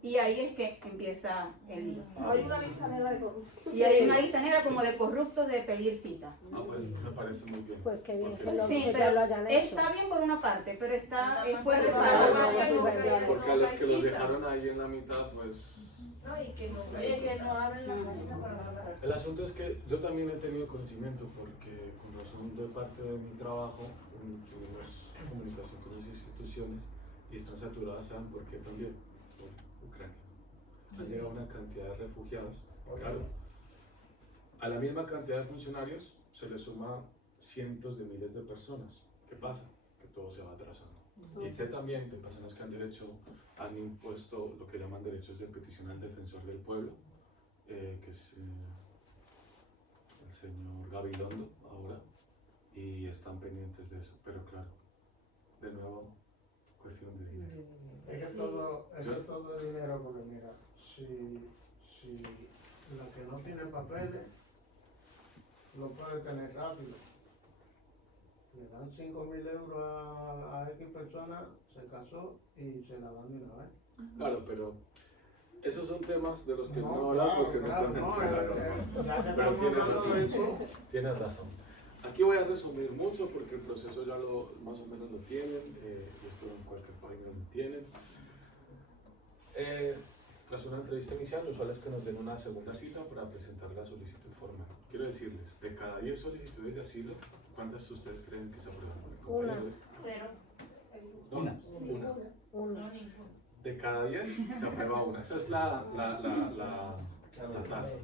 Y ahí es que empieza el lío. Hay una lista negra de corrupción. Y hay una lista negra como de corruptos de pedir cita. Ah, pues me parece muy bien. Pues qué bien Porque que lo, Sí, que pero lo hayan hecho. está bien por una parte, pero está Nada más fue que rezagado. porque a los que los dejaron ahí en la mitad, pues... No, y que no, Oye, que no abren la página para la El asunto es que yo también he tenido conocimiento porque con razón de parte de mi trabajo tuvimos comunicación con las instituciones y están saturadas, ¿saben por qué también? Por Ucrania. Ha llegado una cantidad de refugiados, claro, a la misma cantidad de funcionarios se le suma cientos de miles de personas. ¿Qué pasa? Que todo se va atrasando. Y sé también de personas que han impuesto lo que llaman derechos de petición al defensor del pueblo, que es el señor Gabilondo ahora, y están pendientes de eso, pero claro, de nuevo, cuestión de dinero. Es que todo es dinero, porque mira, si la que no tiene papeles lo puede tener rápido. Le dan 5.000 euros a X persona, se casó y se la dan de una vez. Claro, pero esos son temas de los que no No, hablan claro, porque no claro, están no, en ya que pero estamos tienes hablando razón, de eso. tienes razón. Aquí voy a resumir mucho porque el proceso ya más o menos lo tienen, esto en cualquier página lo tienen. Tras una entrevista inicial, lo usual es que nos den una segunda cita para presentar la solicitud formal. Quiero decirles, de cada 10 solicitudes de asilo, ¿cuántas ustedes creen que se aprueban? Una. Cero. No, una. No, ninguno. De cada 10 se aprueba una. Esa es la tasa.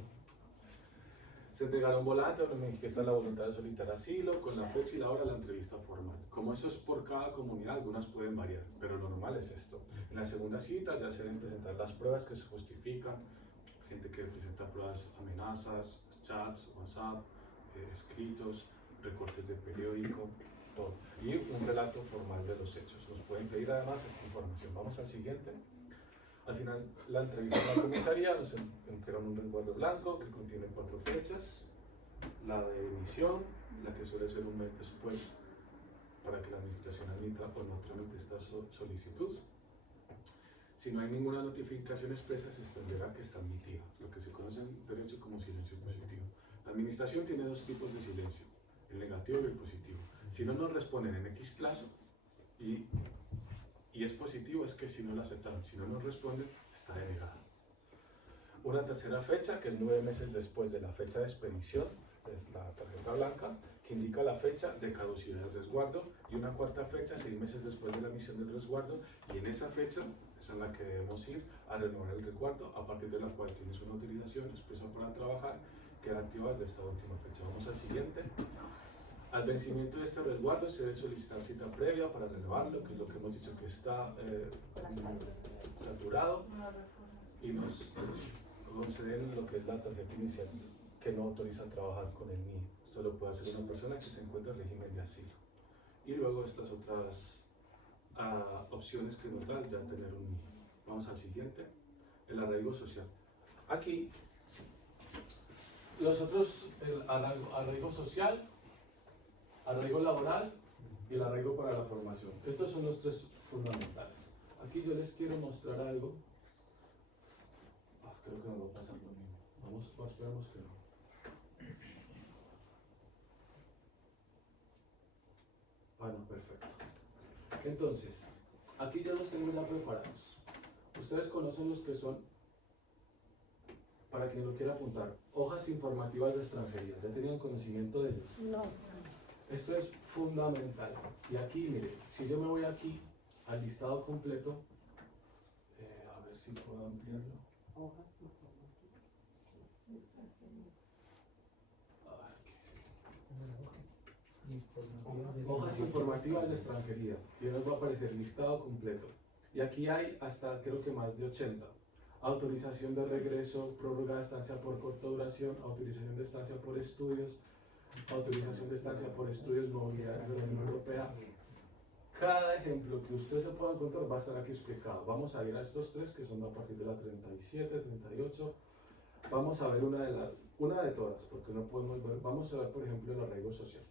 Se entregará un volante donde manifiesta la voluntad de solicitar asilo con la fecha y la hora de la entrevista formal. Como eso es por cada comunidad, algunas pueden variar, pero lo normal es esto. En la segunda cita ya se deben presentar las pruebas que se justifican, gente que presenta pruebas, amenazas, chats, WhatsApp, escritos, recortes de periódico, todo. Y un relato formal de los hechos. Nos pueden pedir además esta información. Vamos al siguiente. Al final, la entrevista en la comisaría nos entregaron un resguardo blanco que contiene 4 fechas, la de emisión, la que suele ser un mes después para que la administración admita o no tramite esta solicitud. Si no hay ninguna notificación expresa, se extenderá que está admitida, lo que se conoce en derecho como silencio positivo. La administración tiene 2 tipos de silencio, el negativo y el positivo. Si no nos responden en X plazo y es positivo, es que si no lo aceptaron. Si no nos responden, está denegado. Una tercera fecha, que es 9 meses después de la fecha de expedición, es la tarjeta blanca, que indica la fecha de caducidad del resguardo, y una cuarta fecha, 6 meses después de la emisión del resguardo, y en esa fecha es en la que debemos ir a renovar el resguardo, a partir de la cual tienes una autorización expresa para trabajar, queda activa desde esta última fecha. Vamos al siguiente. Al vencimiento de este resguardo se debe solicitar cita previa para renovarlo, que es lo que hemos dicho que está saturado, y nos conceden lo que es la tarjeta inicial, que no autoriza a trabajar con el NIE. Esto lo puede hacer una persona que se encuentra en régimen de asilo. Y luego estas otras opciones que nos dan ya tener un NIE. Vamos al siguiente, el arraigo social. Aquí, los otros, el arraigo social, arraigo laboral y el arraigo para la formación. Estos son los 3 fundamentales. Aquí yo les quiero mostrar algo. Creo que nos va a pasar lo mismo. Esperamos que no. Bueno, perfecto. Entonces, aquí ya los tengo ya preparados. Ustedes conocen los que son, para quien lo quiera apuntar, hojas informativas de extranjería. ¿Ya tenían conocimiento de ellos? No. Esto es fundamental. Y aquí, mire, si yo me voy aquí al listado completo, a ver si puedo ampliarlo. Hojas informativas de extranjería. Y nos va a aparecer listado completo. Y aquí hay hasta creo que más de 80. Autorización de regreso, prórroga de estancia por corta duración, autorización de estancia por estudios, autorización de estancia por estudios, movilidad de la Unión Europea. Cada ejemplo que usted se pueda encontrar va a estar aquí explicado. Vamos a ir a estos 3 que son a partir de la 37, 38. Vamos a ver una de todas, porque no podemos ver. Vamos a ver, por ejemplo, el arraigo social.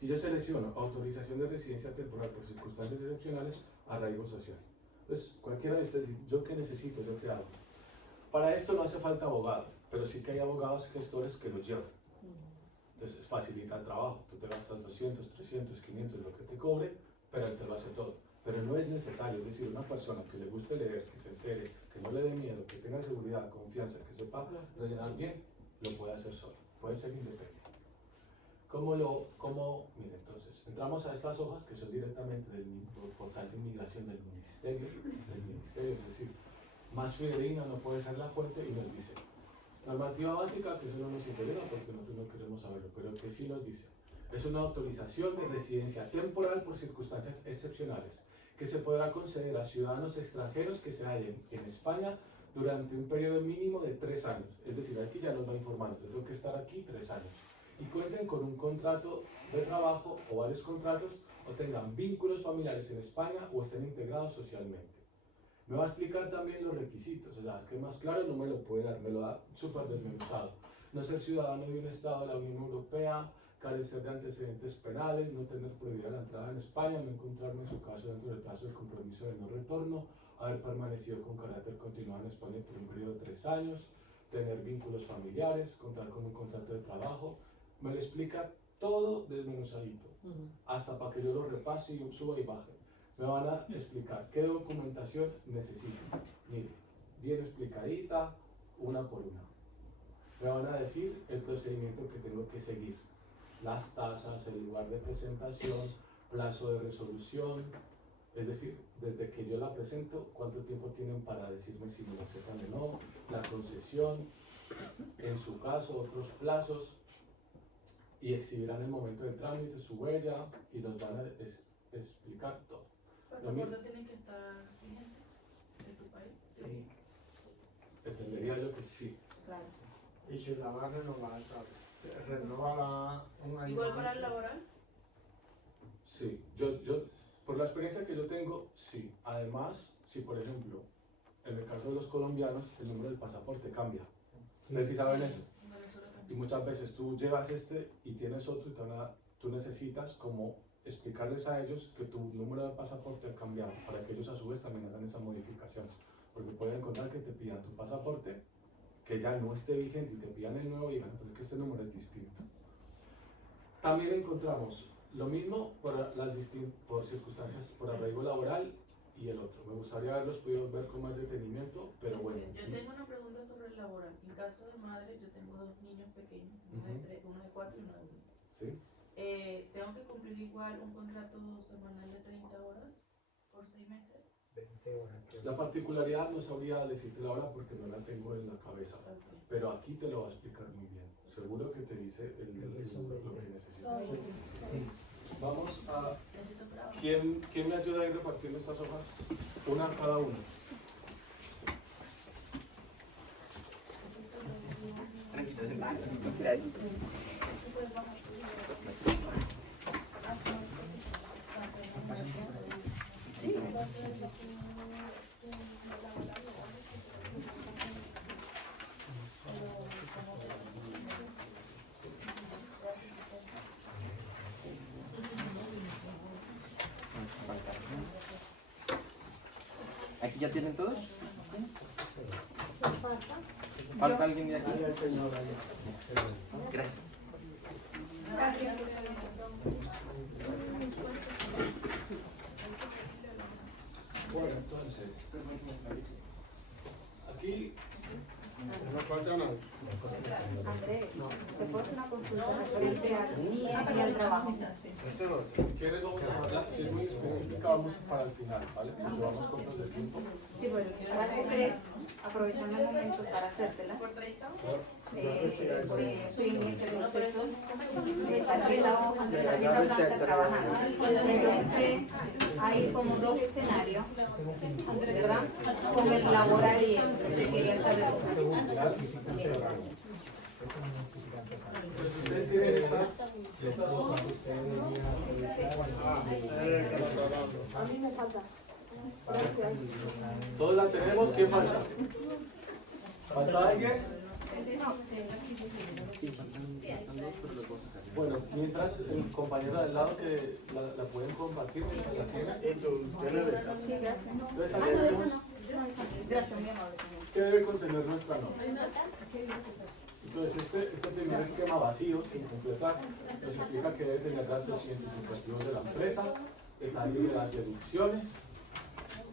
Si yo selecciono autorización de residencia temporal por circunstancias excepcionales, arraigo social. Entonces, cualquiera de ustedes dice, ¿yo qué necesito? ¿Yo qué hago? Para esto no hace falta abogado, pero sí que hay abogados gestores que lo llevan. Entonces, facilita el trabajo. Tú te gastas 200, 300, 500, lo que te cobre, pero él te lo hace todo. Pero no es necesario, es decir, una persona que le guste leer, que se entere, que no le dé miedo, que tenga seguridad, confianza, que sepa rellenar bien, lo puede hacer solo. Puede ser independiente. Mire, entonces, entramos a estas hojas que son directamente del portal de inmigración del ministerio, es decir, más fidedigna no puede ser la fuente, y nos dice, normativa básica, que eso no nos interesa porque nosotros no queremos saberlo, pero que sí nos dice, es una autorización de residencia temporal por circunstancias excepcionales, que se podrá conceder a ciudadanos extranjeros que se hallen en España durante un periodo mínimo de 3 años, es decir, aquí ya nos va informando, yo tengo que estar aquí 3 años. Y cuenten con un contrato de trabajo o varios contratos, o tengan vínculos familiares en España o estén integrados socialmente. Me va a explicar también los requisitos, o sea, es que más claro no me lo puede dar, me lo da súper desmenuzado. No ser ciudadano de un Estado de la Unión Europea, carecer de antecedentes penales, no tener prohibida la entrada en España, no encontrarme en su caso dentro del plazo del compromiso de no retorno, haber permanecido con carácter continuado en España por un periodo de 3 años, tener vínculos familiares, contar con un contrato de trabajo. Me lo explica todo desmenuzadito, hasta para que yo lo repase y suba y baje. Me van a explicar qué documentación necesito. Mire, bien explicadita, una por una. Me van a decir el procedimiento que tengo que seguir. Las tasas, el lugar de presentación, plazo de resolución. Es decir, desde que yo la presento, cuánto tiempo tienen para decirme si me lo aceptan o no, la concesión, en su caso, otros plazos. Y exhibirán el momento del trámite, su huella, y nos van a explicar todo. ¿Pasaporte tienen que estar vigente en tu país? Sí. Entendería yo que sí. Claro. Y si la va a renovar, renova un año. Igual para el antes. laboral. Sí, por la experiencia que yo tengo, sí. Además, si por ejemplo, en el caso de los colombianos, el número del pasaporte cambia. Ustedes sí saben eso. Y muchas veces tú llevas este y tienes otro y tú necesitas como explicarles a ellos que tu número de pasaporte ha cambiado para que ellos a su vez también hagan esa modificación. Porque pueden encontrar que te pidan tu pasaporte, que ya no esté vigente y te pidan el nuevo y digan, pues es que este número es distinto. También encontramos lo mismo por circunstancias, por arraigo laboral y el otro. Me gustaría haberlos podido ver con más detenimiento, pero bueno. Yo tengo una pregunta sobre el laboral. En caso de madre, yo tengo 2 niños pequeños, uno de 4 y uno de 1. ¿Sí? ¿Tengo que cumplir igual un contrato semanal de 30 horas por 6 meses? 20 horas. La particularidad no sabría decirte la hora porque no la tengo en la cabeza, pero aquí te lo va a explicar muy bien. Seguro que te dice lo que necesitas. Vamos a... ¿Quién me ayuda a ir repartiendo estas hojas? Una a cada uno. ¿Aquí ya tienen todos? ¿Falta alguien de aquí? Gracias. Bueno, entonces, aquí... No falta nada. Andrés, te puedo hacer una consulta referente al trabajo. Si quieres, si es muy específica, vamos para el final, ¿vale? Porque vamos cortos de tiempo. Sí, bueno, para tres, aprovechando el momento para hacértela. Estoy en ese proceso de tarjeta hoja, de tarjeta blanca trabajando. Entonces, hay como 2 escenarios, ¿verdad? Con el laboral y el quería saber. Ustedes tienen estas hojas. A mí me falta. Gracias. Todos la tenemos, ¿quién falta? ¿Falta alguien? Bueno, mientras el compañero al lado que la pueden compartir, la tiene. Sí, gracias. Entonces, Ah, no, esa no. Gracias, muy amable. ¿Qué debe contener nuestra nota? Entonces, este primer esquema vacío, sin completar, nos explica que debe tener datos identificativos de la empresa, detalles de las deducciones,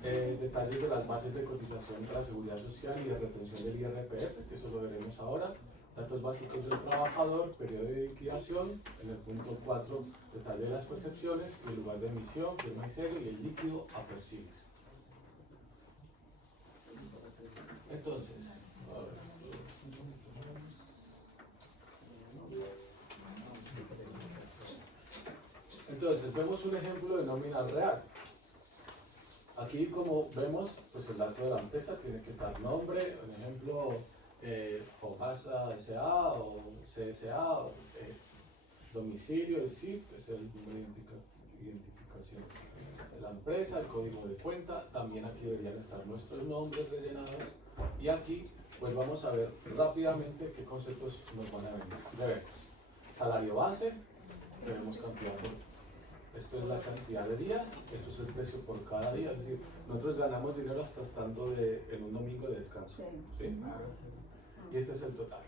detalles de las bases de cotización de la seguridad social y de retención del IRPF, que eso lo veremos ahora, datos básicos del trabajador, periodo de liquidación, en el punto 4, detalle de las percepciones, el lugar de emisión, firma y sello y el líquido a percibir. Entonces, a ver, entonces vemos un ejemplo de nómina real. Aquí, como vemos, pues el dato de la empresa tiene que estar nombre, por ejemplo, Fogasa S.A. o CSA, o, domicilio, el CIF, que es el número de identificación de la empresa, el código de cuenta, también aquí deberían estar nuestros nombres rellenados, y aquí pues vamos a ver rápidamente qué conceptos nos van a venir. Debemos salario base, debemos cantidad por... Esto es la cantidad de días, esto es el precio por cada día, es decir, nosotros ganamos dinero hasta estando en un domingo de descanso, ¿sí? Y este es el total.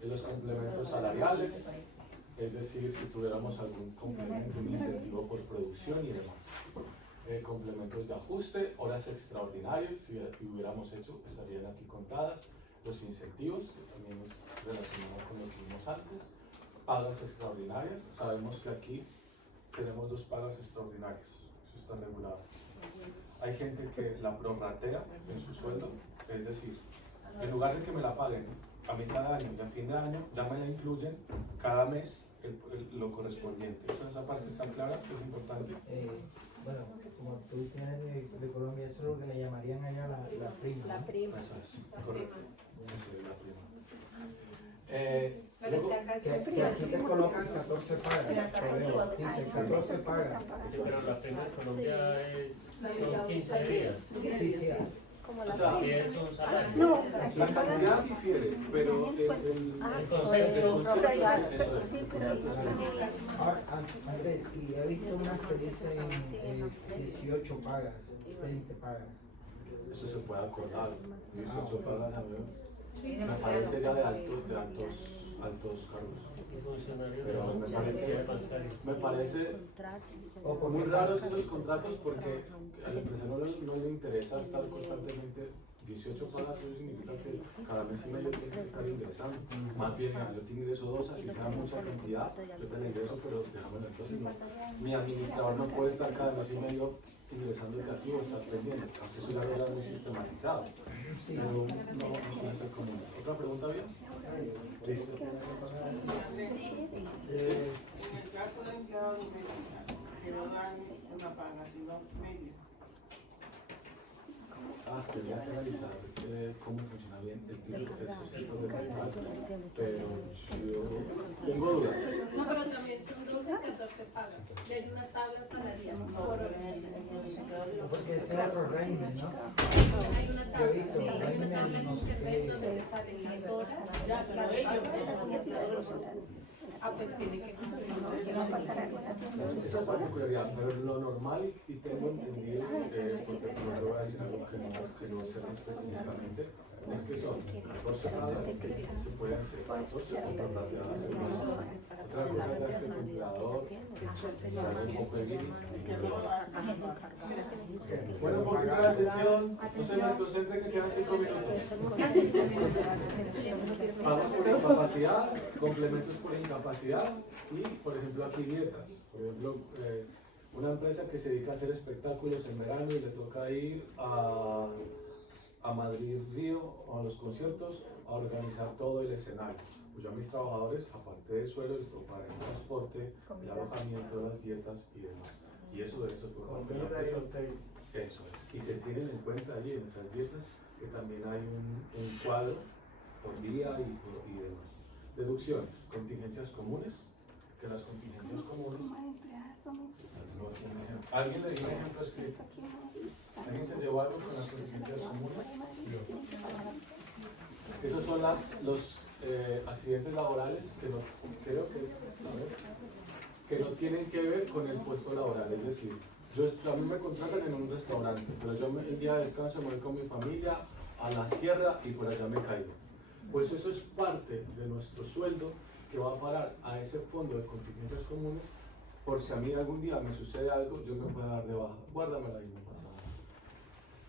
En los complementos salariales, es decir, si tuviéramos algún complemento, un incentivo por producción y demás. Complementos de ajuste, horas extraordinarias, si hubiéramos hecho, estarían aquí contadas. Los incentivos, que también es relacionado con lo que vimos antes. Pagas extraordinarias, sabemos que aquí tenemos 2 pagas extraordinarias, eso está regulado. Hay gente que la prorratea en su sueldo, es decir, en lugar de que me la paguen a mitad de año y a fin de año, ya me la incluyen cada mes lo correspondiente. Esa parte está clara, que es importante. Bueno, como tú tienes de Colombia, eso es lo que le llamarían allá la prima. La prima. Eso es, correcto. Eso es la prima. Pero Luego, está casi Que aquí te colocan 14 pagas. Dice 14 pagas. Pero la prima de Colombia son 15 días. Sí, sí. Como O sea, ¿Qué es un salario? la cantidad difiere, pero el concepto eso es. Andrés, y he visto unas que dicen 18 pagas, 20 pagas. Eso se puede acordar. 18 pagas, amigo. Me parece ya de altos cargos. Pero me parece muy raros esos contratos porque al empresario no le interesa estar constantemente 18 pagas. Eso significa que cada mes y medio tiene que estar ingresando. Más bien, yo te ingreso 2, así sea mucha cantidad, yo te la ingreso, pero déjamelo entonces. No. Mi administrador no puede estar cada mes y medio ingresando el activo, estar pendiente, aunque eso ya era muy sistematizado. Pero no suele ser común. ¿Otra pregunta bien? Listo. En el caso del empleado doméstico, que no dan una paga, sino media. Tendría que revisar cómo funciona bien el tipo de esos tipos de contrato, pero yo tengo dudas. No, pero también son 12 y 14 pagas. Y hay una tabla salarial por hora. Porque ese era otro régimen, ¿no? Hay una tabla, sí, hay una tabla en internet donde te salen las horas, las pagas. Pues tiene que cumplir. Esa particularidad, pero lo normal y tengo entendido, porque no te voy a decir algo que no sé específicamente, es que son 14 pagas que pueden ser 14 o tratar de hacer más. Otra cosa es que el empleador sale un poco de mí. Bueno, un poquito de atención, no se me concentre que quedan 5 minutos. Pagos por incapacidad, complementos por incapacidad y, por ejemplo, aquí dietas. Por ejemplo, una empresa que se dedica a hacer espectáculos en verano y le toca ir a Madrid, Río, o a los conciertos, a organizar todo el escenario. Pues yo a mis trabajadores, aparte del sueldo, les toca pagar el transporte, el alojamiento, las dietas y demás. Y eso de eso por eso es. Y se tienen en cuenta allí en esas dietas que también hay un cuadro por día y demás. Deducciones, contingencias comunes, que las contingencias comunes. ¿Alguien le dio un ejemplo escrito? ¿Alguien se llevó algo con las contingencias comunes? Esos son los accidentes laborales que no, creo que no tienen que ver con el puesto laboral. Es decir, a mí me contratan en un restaurante, pero yo el día de descanso me voy con mi familia a la sierra y por allá me caigo. Pues eso es parte de nuestro sueldo que va a parar a ese fondo de contingencias comunes por si a mí algún día me sucede algo, yo me puedo dar de baja. Guárdamela ahí, no pasa nada.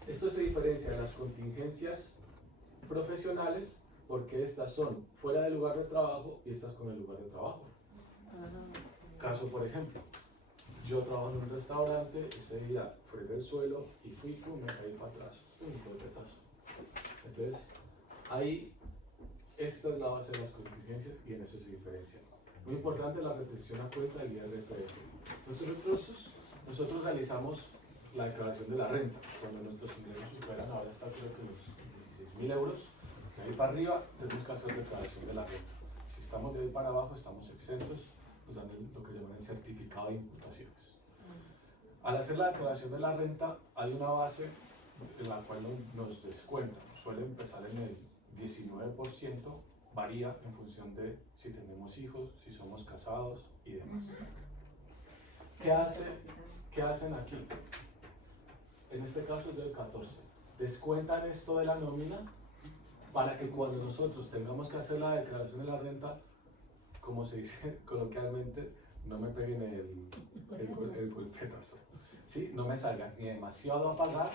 Esto se diferencia de las contingencias profesionales porque estas son fuera del lugar de trabajo y estas con el lugar de trabajo. Caso, por ejemplo, yo trabajo en un restaurante, ese día fregué el suelo y me caí para atrás, entonces ahí esta es la base de las contingencias y en eso se diferencia. Muy importante la retención a cuenta del IRPF. Nosotros realizamos la declaración de la renta cuando nuestros ingresos superan, ahora está creo que los 16.000 euros. De ahí para arriba tenemos que hacer declaración de la renta. Si estamos de ahí para abajo estamos exentos, nos dan lo que llaman el certificado de imputaciones. Al hacer la declaración de la renta hay una base en la cual nos descuentan. Suele empezar en el 19%, varía en función de si tenemos hijos, si somos casados y demás. ¿Qué hacen aquí? En este caso es del 14. Descuentan esto de la nómina para que cuando nosotros tengamos que hacer la declaración de la renta, como se dice coloquialmente, no me peguen el golpetazo. ¿Sí? No me salgan ni demasiado a pagar,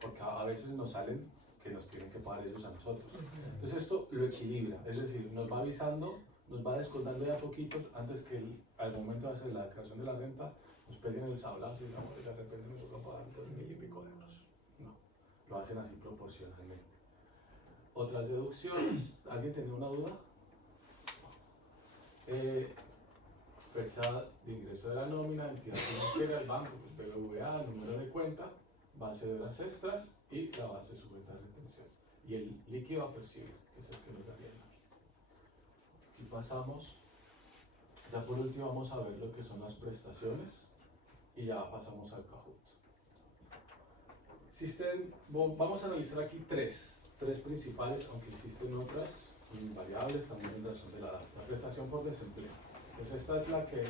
porque a veces nos salen que nos tienen que pagar ellos a nosotros. Entonces esto lo equilibra, es decir, nos va avisando, nos va descontando de a poquitos antes que al momento de hacer la declaración de la renta nos peguen el sablazo y digamos que de repente nos toca pagar 2.000 y pico de euros. No, lo hacen así proporcionalmente. Otras deducciones, ¿alguien tenía una duda? Fecha de ingreso de la nómina, entidad financiera, el banco, BBVA, número de cuenta, base de horas extras y la base de su cuenta de retención. Y el líquido a percibir, que es el que nos darían aquí. Aquí pasamos. Ya por último vamos a ver lo que son las prestaciones y ya pasamos al Kahoot. existen, vamos a analizar aquí tres principales, aunque existen otras variables también en razón de la edad. La prestación por desempleo. Pues esta es la que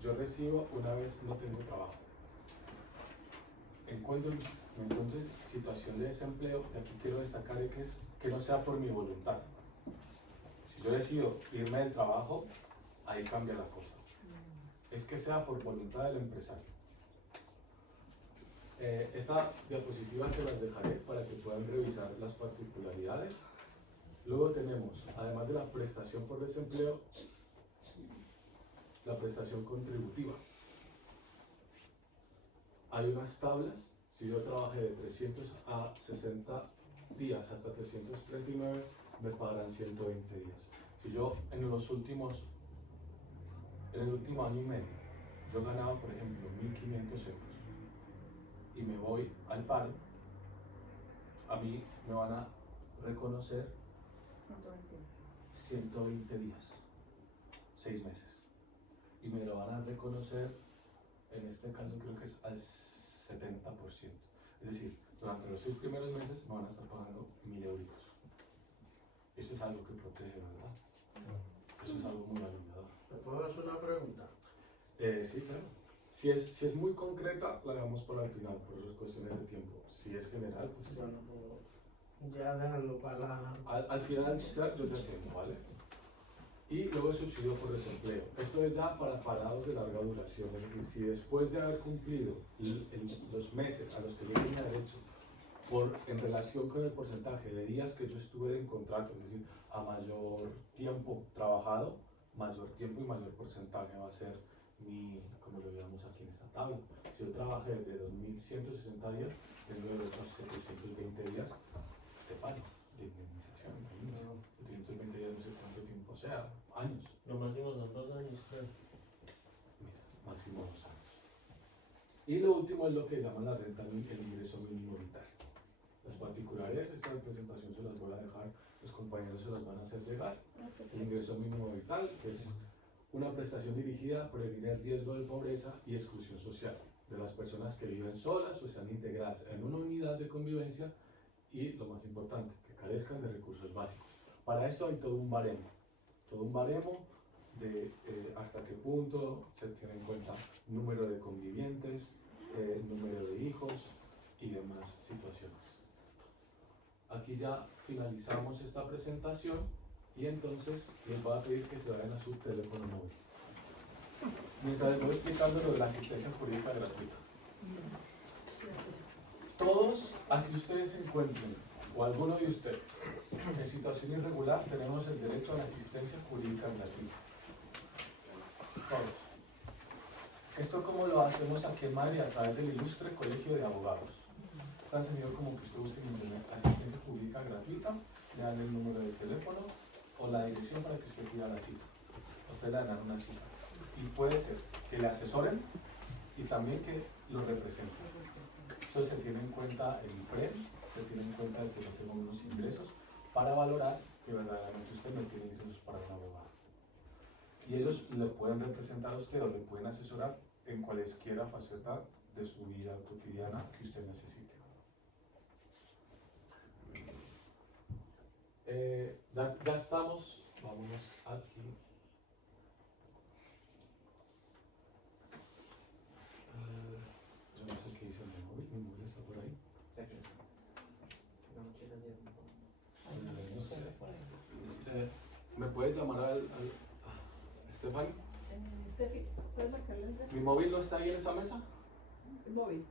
yo recibo una vez no tengo trabajo. Me encuentro en situación de desempleo, y aquí quiero destacar que no sea por mi voluntad. Si yo decido irme del trabajo, ahí cambia la cosa. Es que sea por voluntad del empresario. Esta diapositiva se las dejaré para que puedan revisar las particularidades. Luego tenemos, además de la prestación por desempleo, la prestación contributiva. Hay unas tablas, si yo trabajé de 300 a 60 días hasta 339, me pagarán 120 días. Si yo en el último año y medio, yo ganaba, por ejemplo, 1.500 euros y me voy al paro, a mí me van a reconocer 120 días, 6 meses. Y me lo van a reconocer, en este caso creo que es al 70%. Es decir, durante los 6 primeros meses me van a estar pagando 1.000 euros. Eso es algo que protege, ¿verdad? Eso es algo muy aliviador. ¿Te puedo hacer una pregunta? Sí, claro. Si es muy concreta, la dejamos para el final, por las cuestiones de tiempo. Si es general, pues... Bueno, pues ya déjalo para la... Al final, yo te entiendo, ¿vale? Y luego el subsidio por desempleo. Esto es ya para parados de larga duración. Es decir, si después de haber cumplido los meses a los que yo tenía derecho, en relación con el porcentaje de días que yo estuve en contrato, es decir, a mayor tiempo trabajado, mayor tiempo y mayor porcentaje va a ser como lo veamos aquí en esta tabla. Si yo trabajé de 2.160 días, tengo derecho a 720 días de paro, de indemnización, imagínense. 720 días no sé cuánto tiempo sea, años. Lo máximo son 2 años, creo. Mira, máximo 2 años. Y lo último es lo que llaman la renta, el ingreso mínimo vital. Las particularidades, esta presentación se las voy a dejar, los compañeros se las van a hacer llegar. El ingreso mínimo vital, que es una prestación dirigida a prevenir el riesgo de pobreza y exclusión social de las personas que viven solas o están integradas en una unidad de convivencia y, lo más importante, que carezcan de recursos básicos. Para esto hay todo un baremo de hasta qué punto se tiene en cuenta número de convivientes, número de hijos y demás situaciones. Aquí ya finalizamos esta presentación y entonces les voy a pedir que se vayan a su teléfono móvil. Mientras les voy explicando lo de la asistencia jurídica gratuita. Todos, así ustedes se encuentren, o alguno de ustedes, en situación irregular, tenemos el derecho a la asistencia jurídica gratuita. Todos. Esto como lo hacemos aquí en Madrid a través del ilustre Colegio de Abogados. Es tan sencillo como que usted busque en internet asistencia jurídica gratuita, le dan el número de teléfono o la dirección para que usted pida la cita. Usted le dan una cita. Y puede ser que le asesoren y también que lo representen. Eso se tiene en cuenta el IPREM, se tiene en cuenta el que no tenga unos ingresos para valorar que verdaderamente usted no tiene ingresos para un abogado. Y ellos le pueden representar a usted o le pueden asesorar en cualesquiera faceta de su vida cotidiana que usted necesite. Ya estamos, vámonos aquí. Yo no sé qué dice mi móvil está por ahí. No sé. ¿Me puedes llamar al Estefan? Estefi, ¿puedes marcarle el teléfono? ¿Mi móvil no está ahí en esa mesa? ¿El móvil?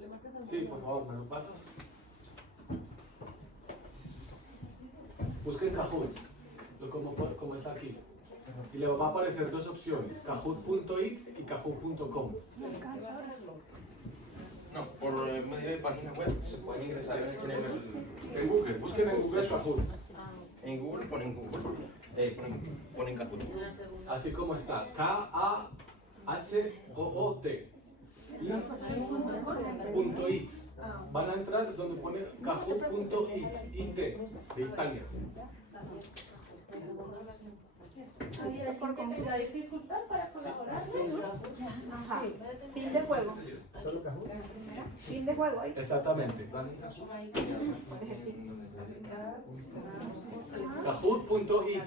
¿Le marcas al Sí, móvil? por favor, ¿me lo pasas? Busquen Kahoot, como está aquí. Y le va a aparecer 2 opciones, kahoot.it y kahoot.com. No, por medio de página web se pueden ingresar En Google, busquen en Google Kahoot. en Google, ponen Kahoot. Así como está, K-A-H-O-O-T. .it. Van a entrar donde pone kahoot.it, IT, de Italia. Oye, la gente tenga dificultad para colaborar. Ajá. Fin de juego. Fin de juego ahí. Exactamente. Kahoot.it.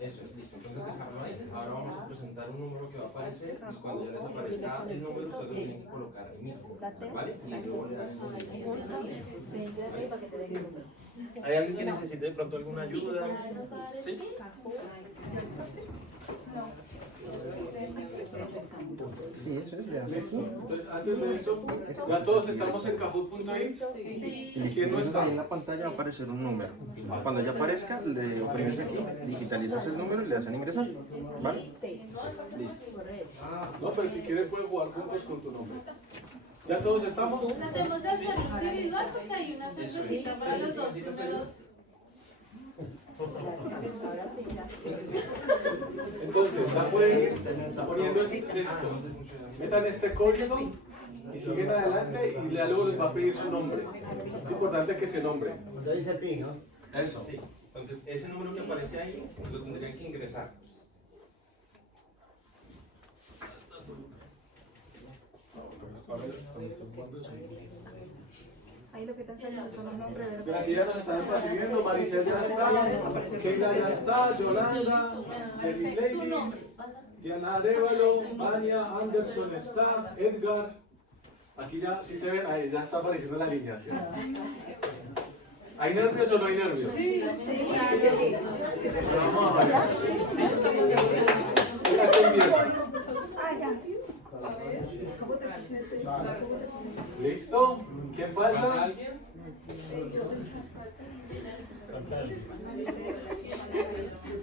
Eso es, listo. Entonces dejarlo ahí. Ahora vamos a presentar un número que va a aparecer y cuando ya les aparezca el número ustedes lo tienen que colocar ahí mismo. ¿Vale? Y luego le dan ¿Hay alguien que necesite de pronto alguna ayuda? ¿Sí? Sí, eso es ya. ¿Listo? Entonces, antes de eso, ya todos estamos en Kahoot.it. ¿Quién no está? Ahí en la pantalla va a aparecer un número. Cuando ya aparezca, le oprimes aquí, digitalizas el número y le das a ingresar. ¿Vale? Listo. No, pero si quieres puedes jugar juntos con tu nombre. ¿Ya todos estamos? Tratemos de hacer individual porque hay una sorpresita para los dos primeros. Entonces, ya pueden ir poniendo esto. Metan este código y siguen adelante y luego les va a pedir su nombre. Es importante que se nombre. Ya dice el PIN, ¿no? Eso. Sí. Entonces, ese número que aparece ahí lo tendrían que ingresar. Ahí lo que están saliendo son los nombres de los... Aquí ya nos están persiguiendo. Maricel ya está. Keila ya está. Yolanda. Demis Ladies. Diana Arevalo. Ania Anderson está. Edgar. Aquí ya, si se ven, ahí ya está apareciendo la alineación. ¿Hay nervios o no hay nervios? Sí. Vamos a ver. Ya que empieza. ¿Listo? ¿Quién falta? ¿Alguien?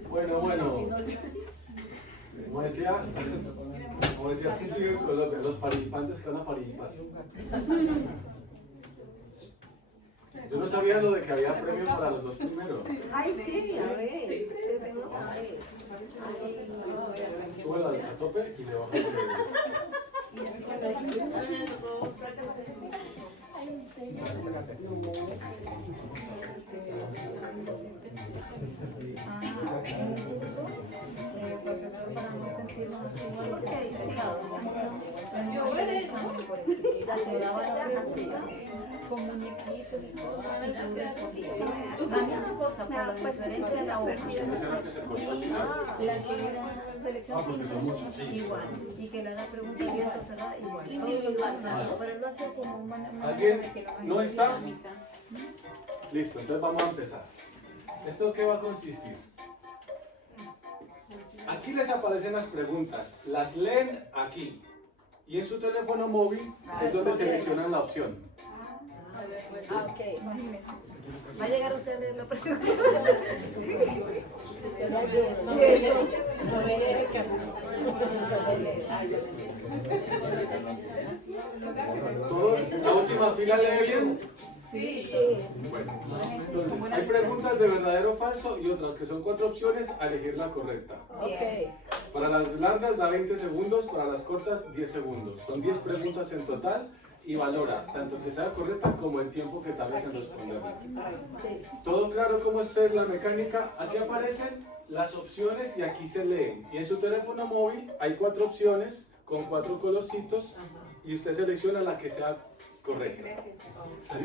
Bueno. Como decía un tío en Colombia, los participantes que van a participar. Yo no sabía lo de que había premios para los dos primeros. Ay, sí, a ver. Súbela a tope y le bajo el Profesor, para no sentirnos así con muñequitos y cosas. Dame una cosa, por la diferencia de la hoja. Y la que era selección simple, igual. Y que le haga preguntas abiertas o cerradas, igual. Pero lo hace como una ¿Alguien no está? Listo, entonces vamos a empezar. ¿Esto qué va a consistir? Aquí les aparecen las preguntas, las leen aquí. Y en su teléfono móvil es donde seleccionan la opción. Ok. Va a llegar usted a leer la pregunta. ¿Todos? ¿La última fila lee bien? Sí. Bueno, entonces hay preguntas de verdadero o falso y otras que son 4 opciones a elegir la correcta. Para las largas da 20 segundos, para las cortas 10 segundos. Son 10 preguntas en total y valora tanto que sea correcta como el tiempo que tardes en responderla. ¿Todo claro cómo es la mecánica? Aquí aparecen las opciones y aquí se leen. Y en su teléfono móvil hay 4 opciones con 4 colorcitos y usted selecciona la que sea correcta.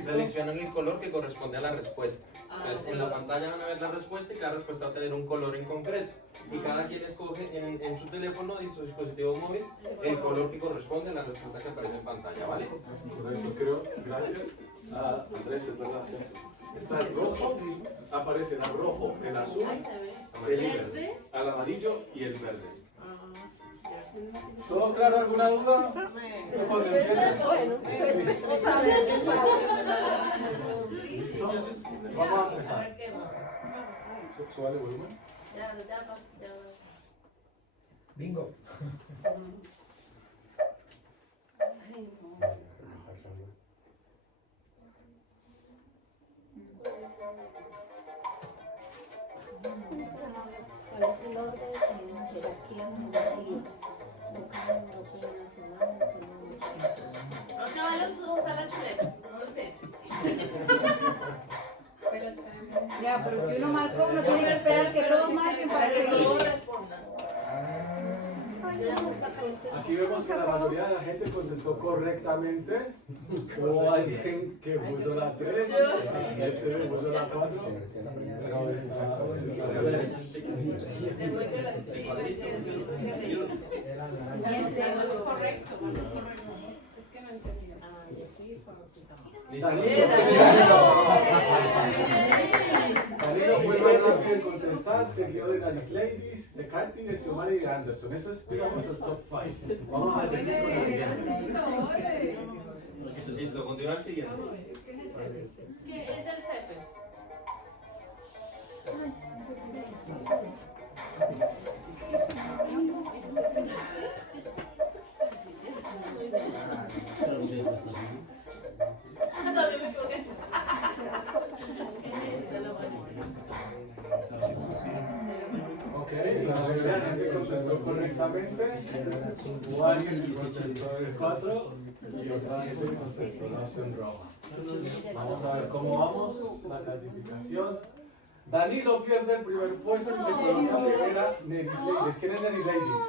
Seleccionan el color que corresponde a la respuesta. Entonces, en la pantalla van a ver la respuesta y cada respuesta va a tener un color en concreto. Y cada quien escoge en su teléfono y su dispositivo móvil el color que corresponde a la respuesta que aparece en pantalla, ¿vale? Correcto, creo. Gracias. Andrés, es verdad, ¿cierto? Está el rojo, aparece el rojo, el azul, el verde, el amarillo y el verde. ¿Todo claro? ¿Alguna duda? Cuando empiece. ¿Listo? Vamos a empezar. ¿Súbale volumen? Bingo. ¿Cuál es el orden de la jerarquía normativa? Local, europea, nacional, No te vayas a usar la chuleta, no lo sé. Ya, pero si uno marcó, uno tiene que esperar que todos que todos respondan. Aquí vemos que la mayoría de la gente contestó correctamente. Hubo alguien que puso la 3, gente que puso la 4, pero está Devuelve la correcto. Es que no entendí. Danilo fue más rápido en contestar, seguido de Nanis Ladies, de Katy, de Xiomara y de Anderson. Eso es, digamos, el top 5. Vamos a seguir con el siguiente. Listo, continúa el siguiente. ¿Qué es el CEPE? Ok, la mayoría de la gente contestó correctamente. Hubo alguien que contestó el 4 y otra gente que contestó la opción roja. Vamos a ver cómo vamos, la clasificación. Danilo pierde el primer puesto y se coloca primera Neris Ladies. ¿Quién es Neris Ladies?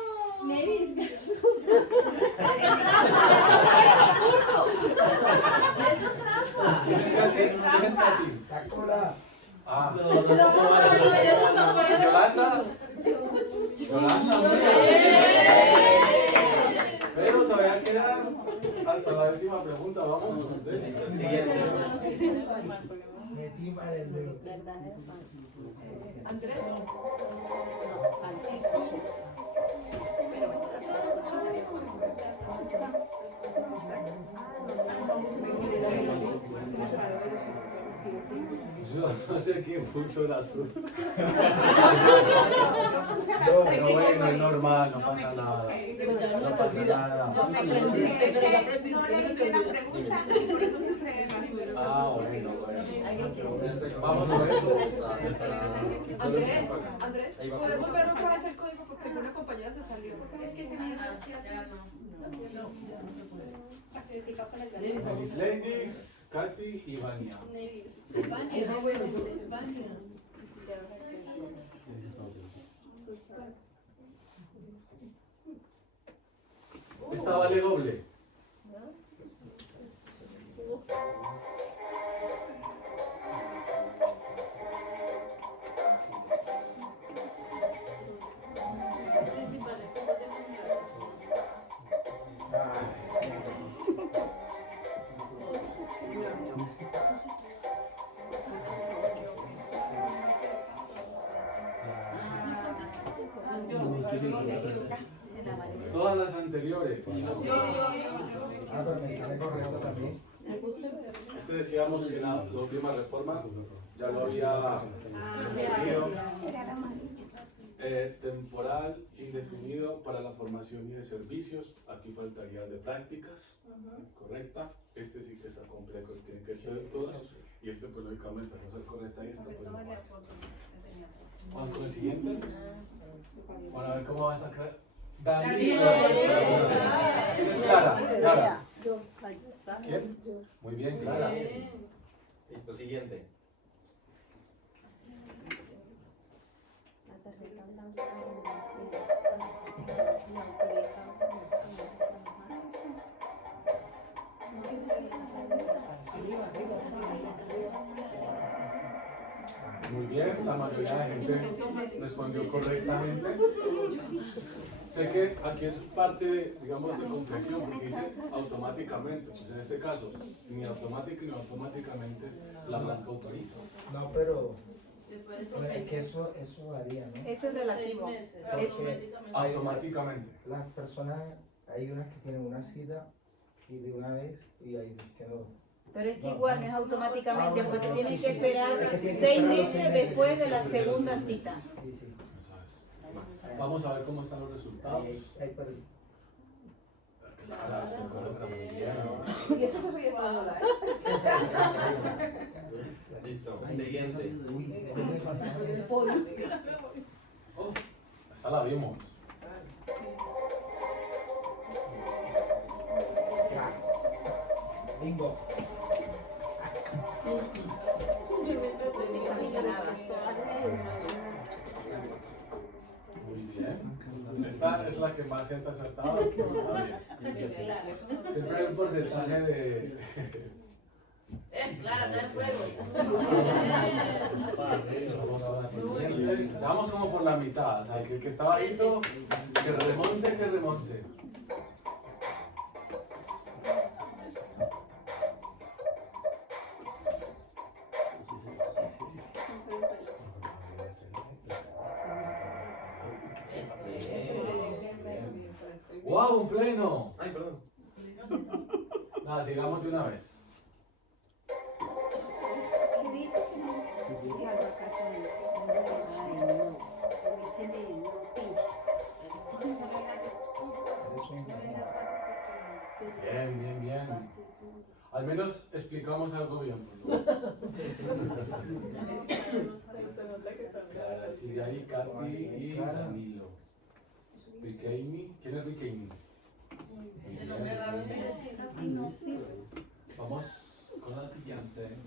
¿Quién es Katy? ¿Quién es Katy? Ah, Yolanda. Yolanda, muy bien. Pero todavía quedan hasta la 10ª pregunta. Vamos. Siguiente. Andrés. Yo no sé quién puso el azul. Pero bueno, es normal, no pasa nada. No pasa nada. Ah, bueno, bueno. Vamos a ver. Andrés, ¿podemos ver otra vez el código? Porque una compañera se salió. Es que se me Neris Ladies, Katy y Vania. Esta vale doble. Todas las anteriores. Ah, pero me sale correcto también. Este decíamos que la última reforma ya lo había definido. Temporal indefinido para la formación y de servicios. Aquí faltaría de prácticas. Correcta. Este sí que está complejo, tiene que ser todas. Y este, pues lógicamente, no ser correcta y esta, pues no vale. Vamos con el siguiente. Bueno, a ver cómo va a sacar. Danilo. ¿Quién es Clara? Clara. ¿Quién? Muy bien, Clara. Listo, siguiente. Muy bien, la mayoría de gente respondió correctamente. Sé que aquí es parte de, digamos, de complexión, porque dice automáticamente. Pues en este caso, ni automático ni automáticamente la blanca autoriza. No, pero es que eso varía, ¿no? Eso es relativo. Porque Automáticamente. las personas, hay unas que tienen una cita y de una vez y hay que no. Pero es que igual no es automáticamente, porque bueno, tienen sí, que sí. esperar Es que tienen que 6 esperar los meses 6 meses, después sí, de la sí, segunda sí. cita. Sí, sí. Vamos a ver cómo están los resultados. Ahí perdí. Clara se coloca muy bien. Y eso se ríe para hablar. Listo, siguiente. Uy, ¿cómo me pasa eso? Oh, esta la vimos. Ya. Bingo. la que más gente ha acertado. Está bien. Siempre hay un porcentaje de... Clara, está en fuego. Vamos a la siguiente. Vamos como por la mitad. O sea, que el que está bajito, que remonte, que remonte. ¡Wow! ¡Un pleno! Ay, perdón. Nada, sigamos de una vez. Bien, bien, bien. Al menos explicamos algo bien, por favor. Clara, Sidari, Katy y Danilo. Riquelme. ¿Quién es Riquelme? Vamos con la siguiente.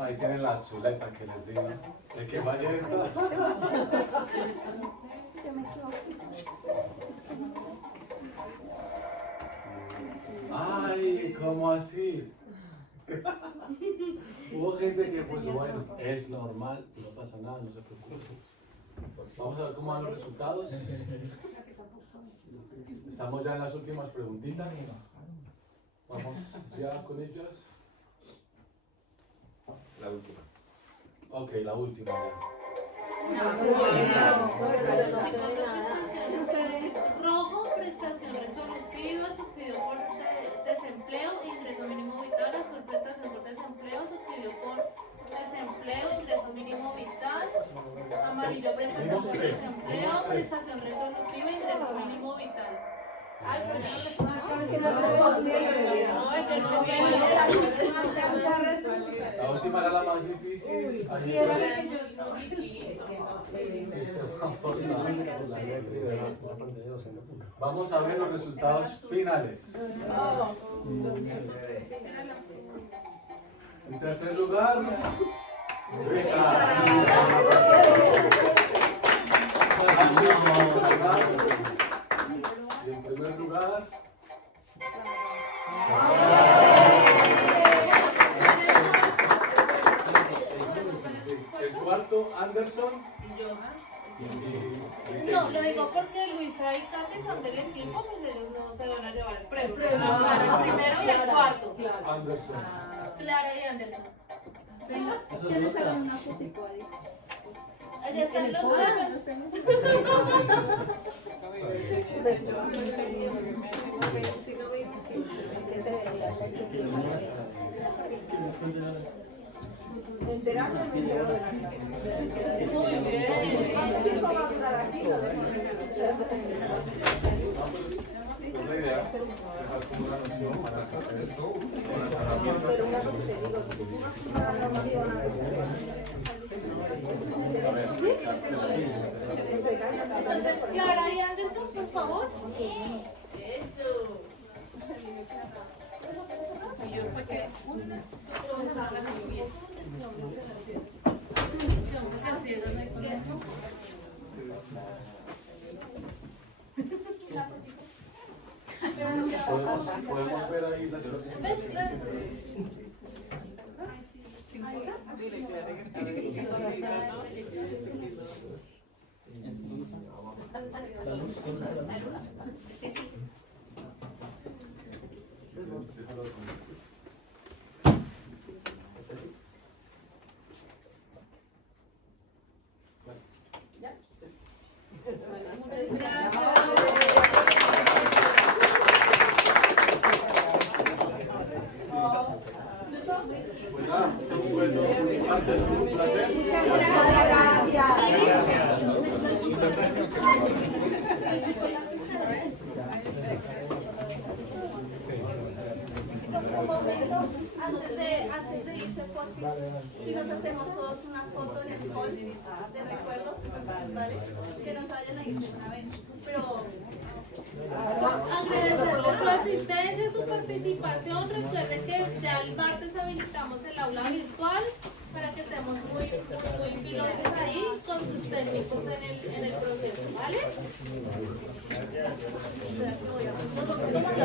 Ahí tienen la chuleta que les digo. El que vaya esta. Ay, ¿cómo así? Hubo gente que pues bueno, es normal, no pasa nada, no se preocupe. Vamos a ver cómo van los resultados. Estamos ya en las últimas preguntitas. Vamos ya con ellas. La última. Ok, la última ya. Rojo, prestación resolutiva, subsidio por desempleo, ingreso mínimo vital. Azul, prestación por desempleo, subsidio por desempleo, ingreso mínimo vital. Amarillo, prestación por desempleo, prestación resolutiva, ingreso mínimo vital. Ay, pero No, es que no viene. La última era la más difícil. Ahí era está. que yo no chiquito. Vamos a ver los resultados finales. En tercer lugar, y en primer lugar, el cuarto, Anderson. Y yo, No, lo digo porque Luisa y Katy son del equipo, pues ellos no se van a llevar el premio. El primero y el cuarto. Anderson. Clara y Anderson. ¿Ustedes sacan una fotico ahí? Allá están los carros. Muy bien. Es la idea, dejar como una noción para que ustedes con las herramientas. A ver, Entonces, Clara y Anderson, por favor. Y yo fue que todos estaban haciendo bien. Vamos a sacar si ellos no hay problema. podemos ver ahí las clasificaciones. Pues nada, eso fue todo por mi parte, ha sido un placer. Antes de irse, si nos hacemos todos una foto en el hall de recuerdo, ¿vale? que nos vayan a ir de una vez. Pero agradecerles su asistencia, su participación. Recuerden que ya el martes habilitamos el aula virtual para que estemos muy pilosos ahí con sus técnicos en el proceso, ¿vale? Nos vamos a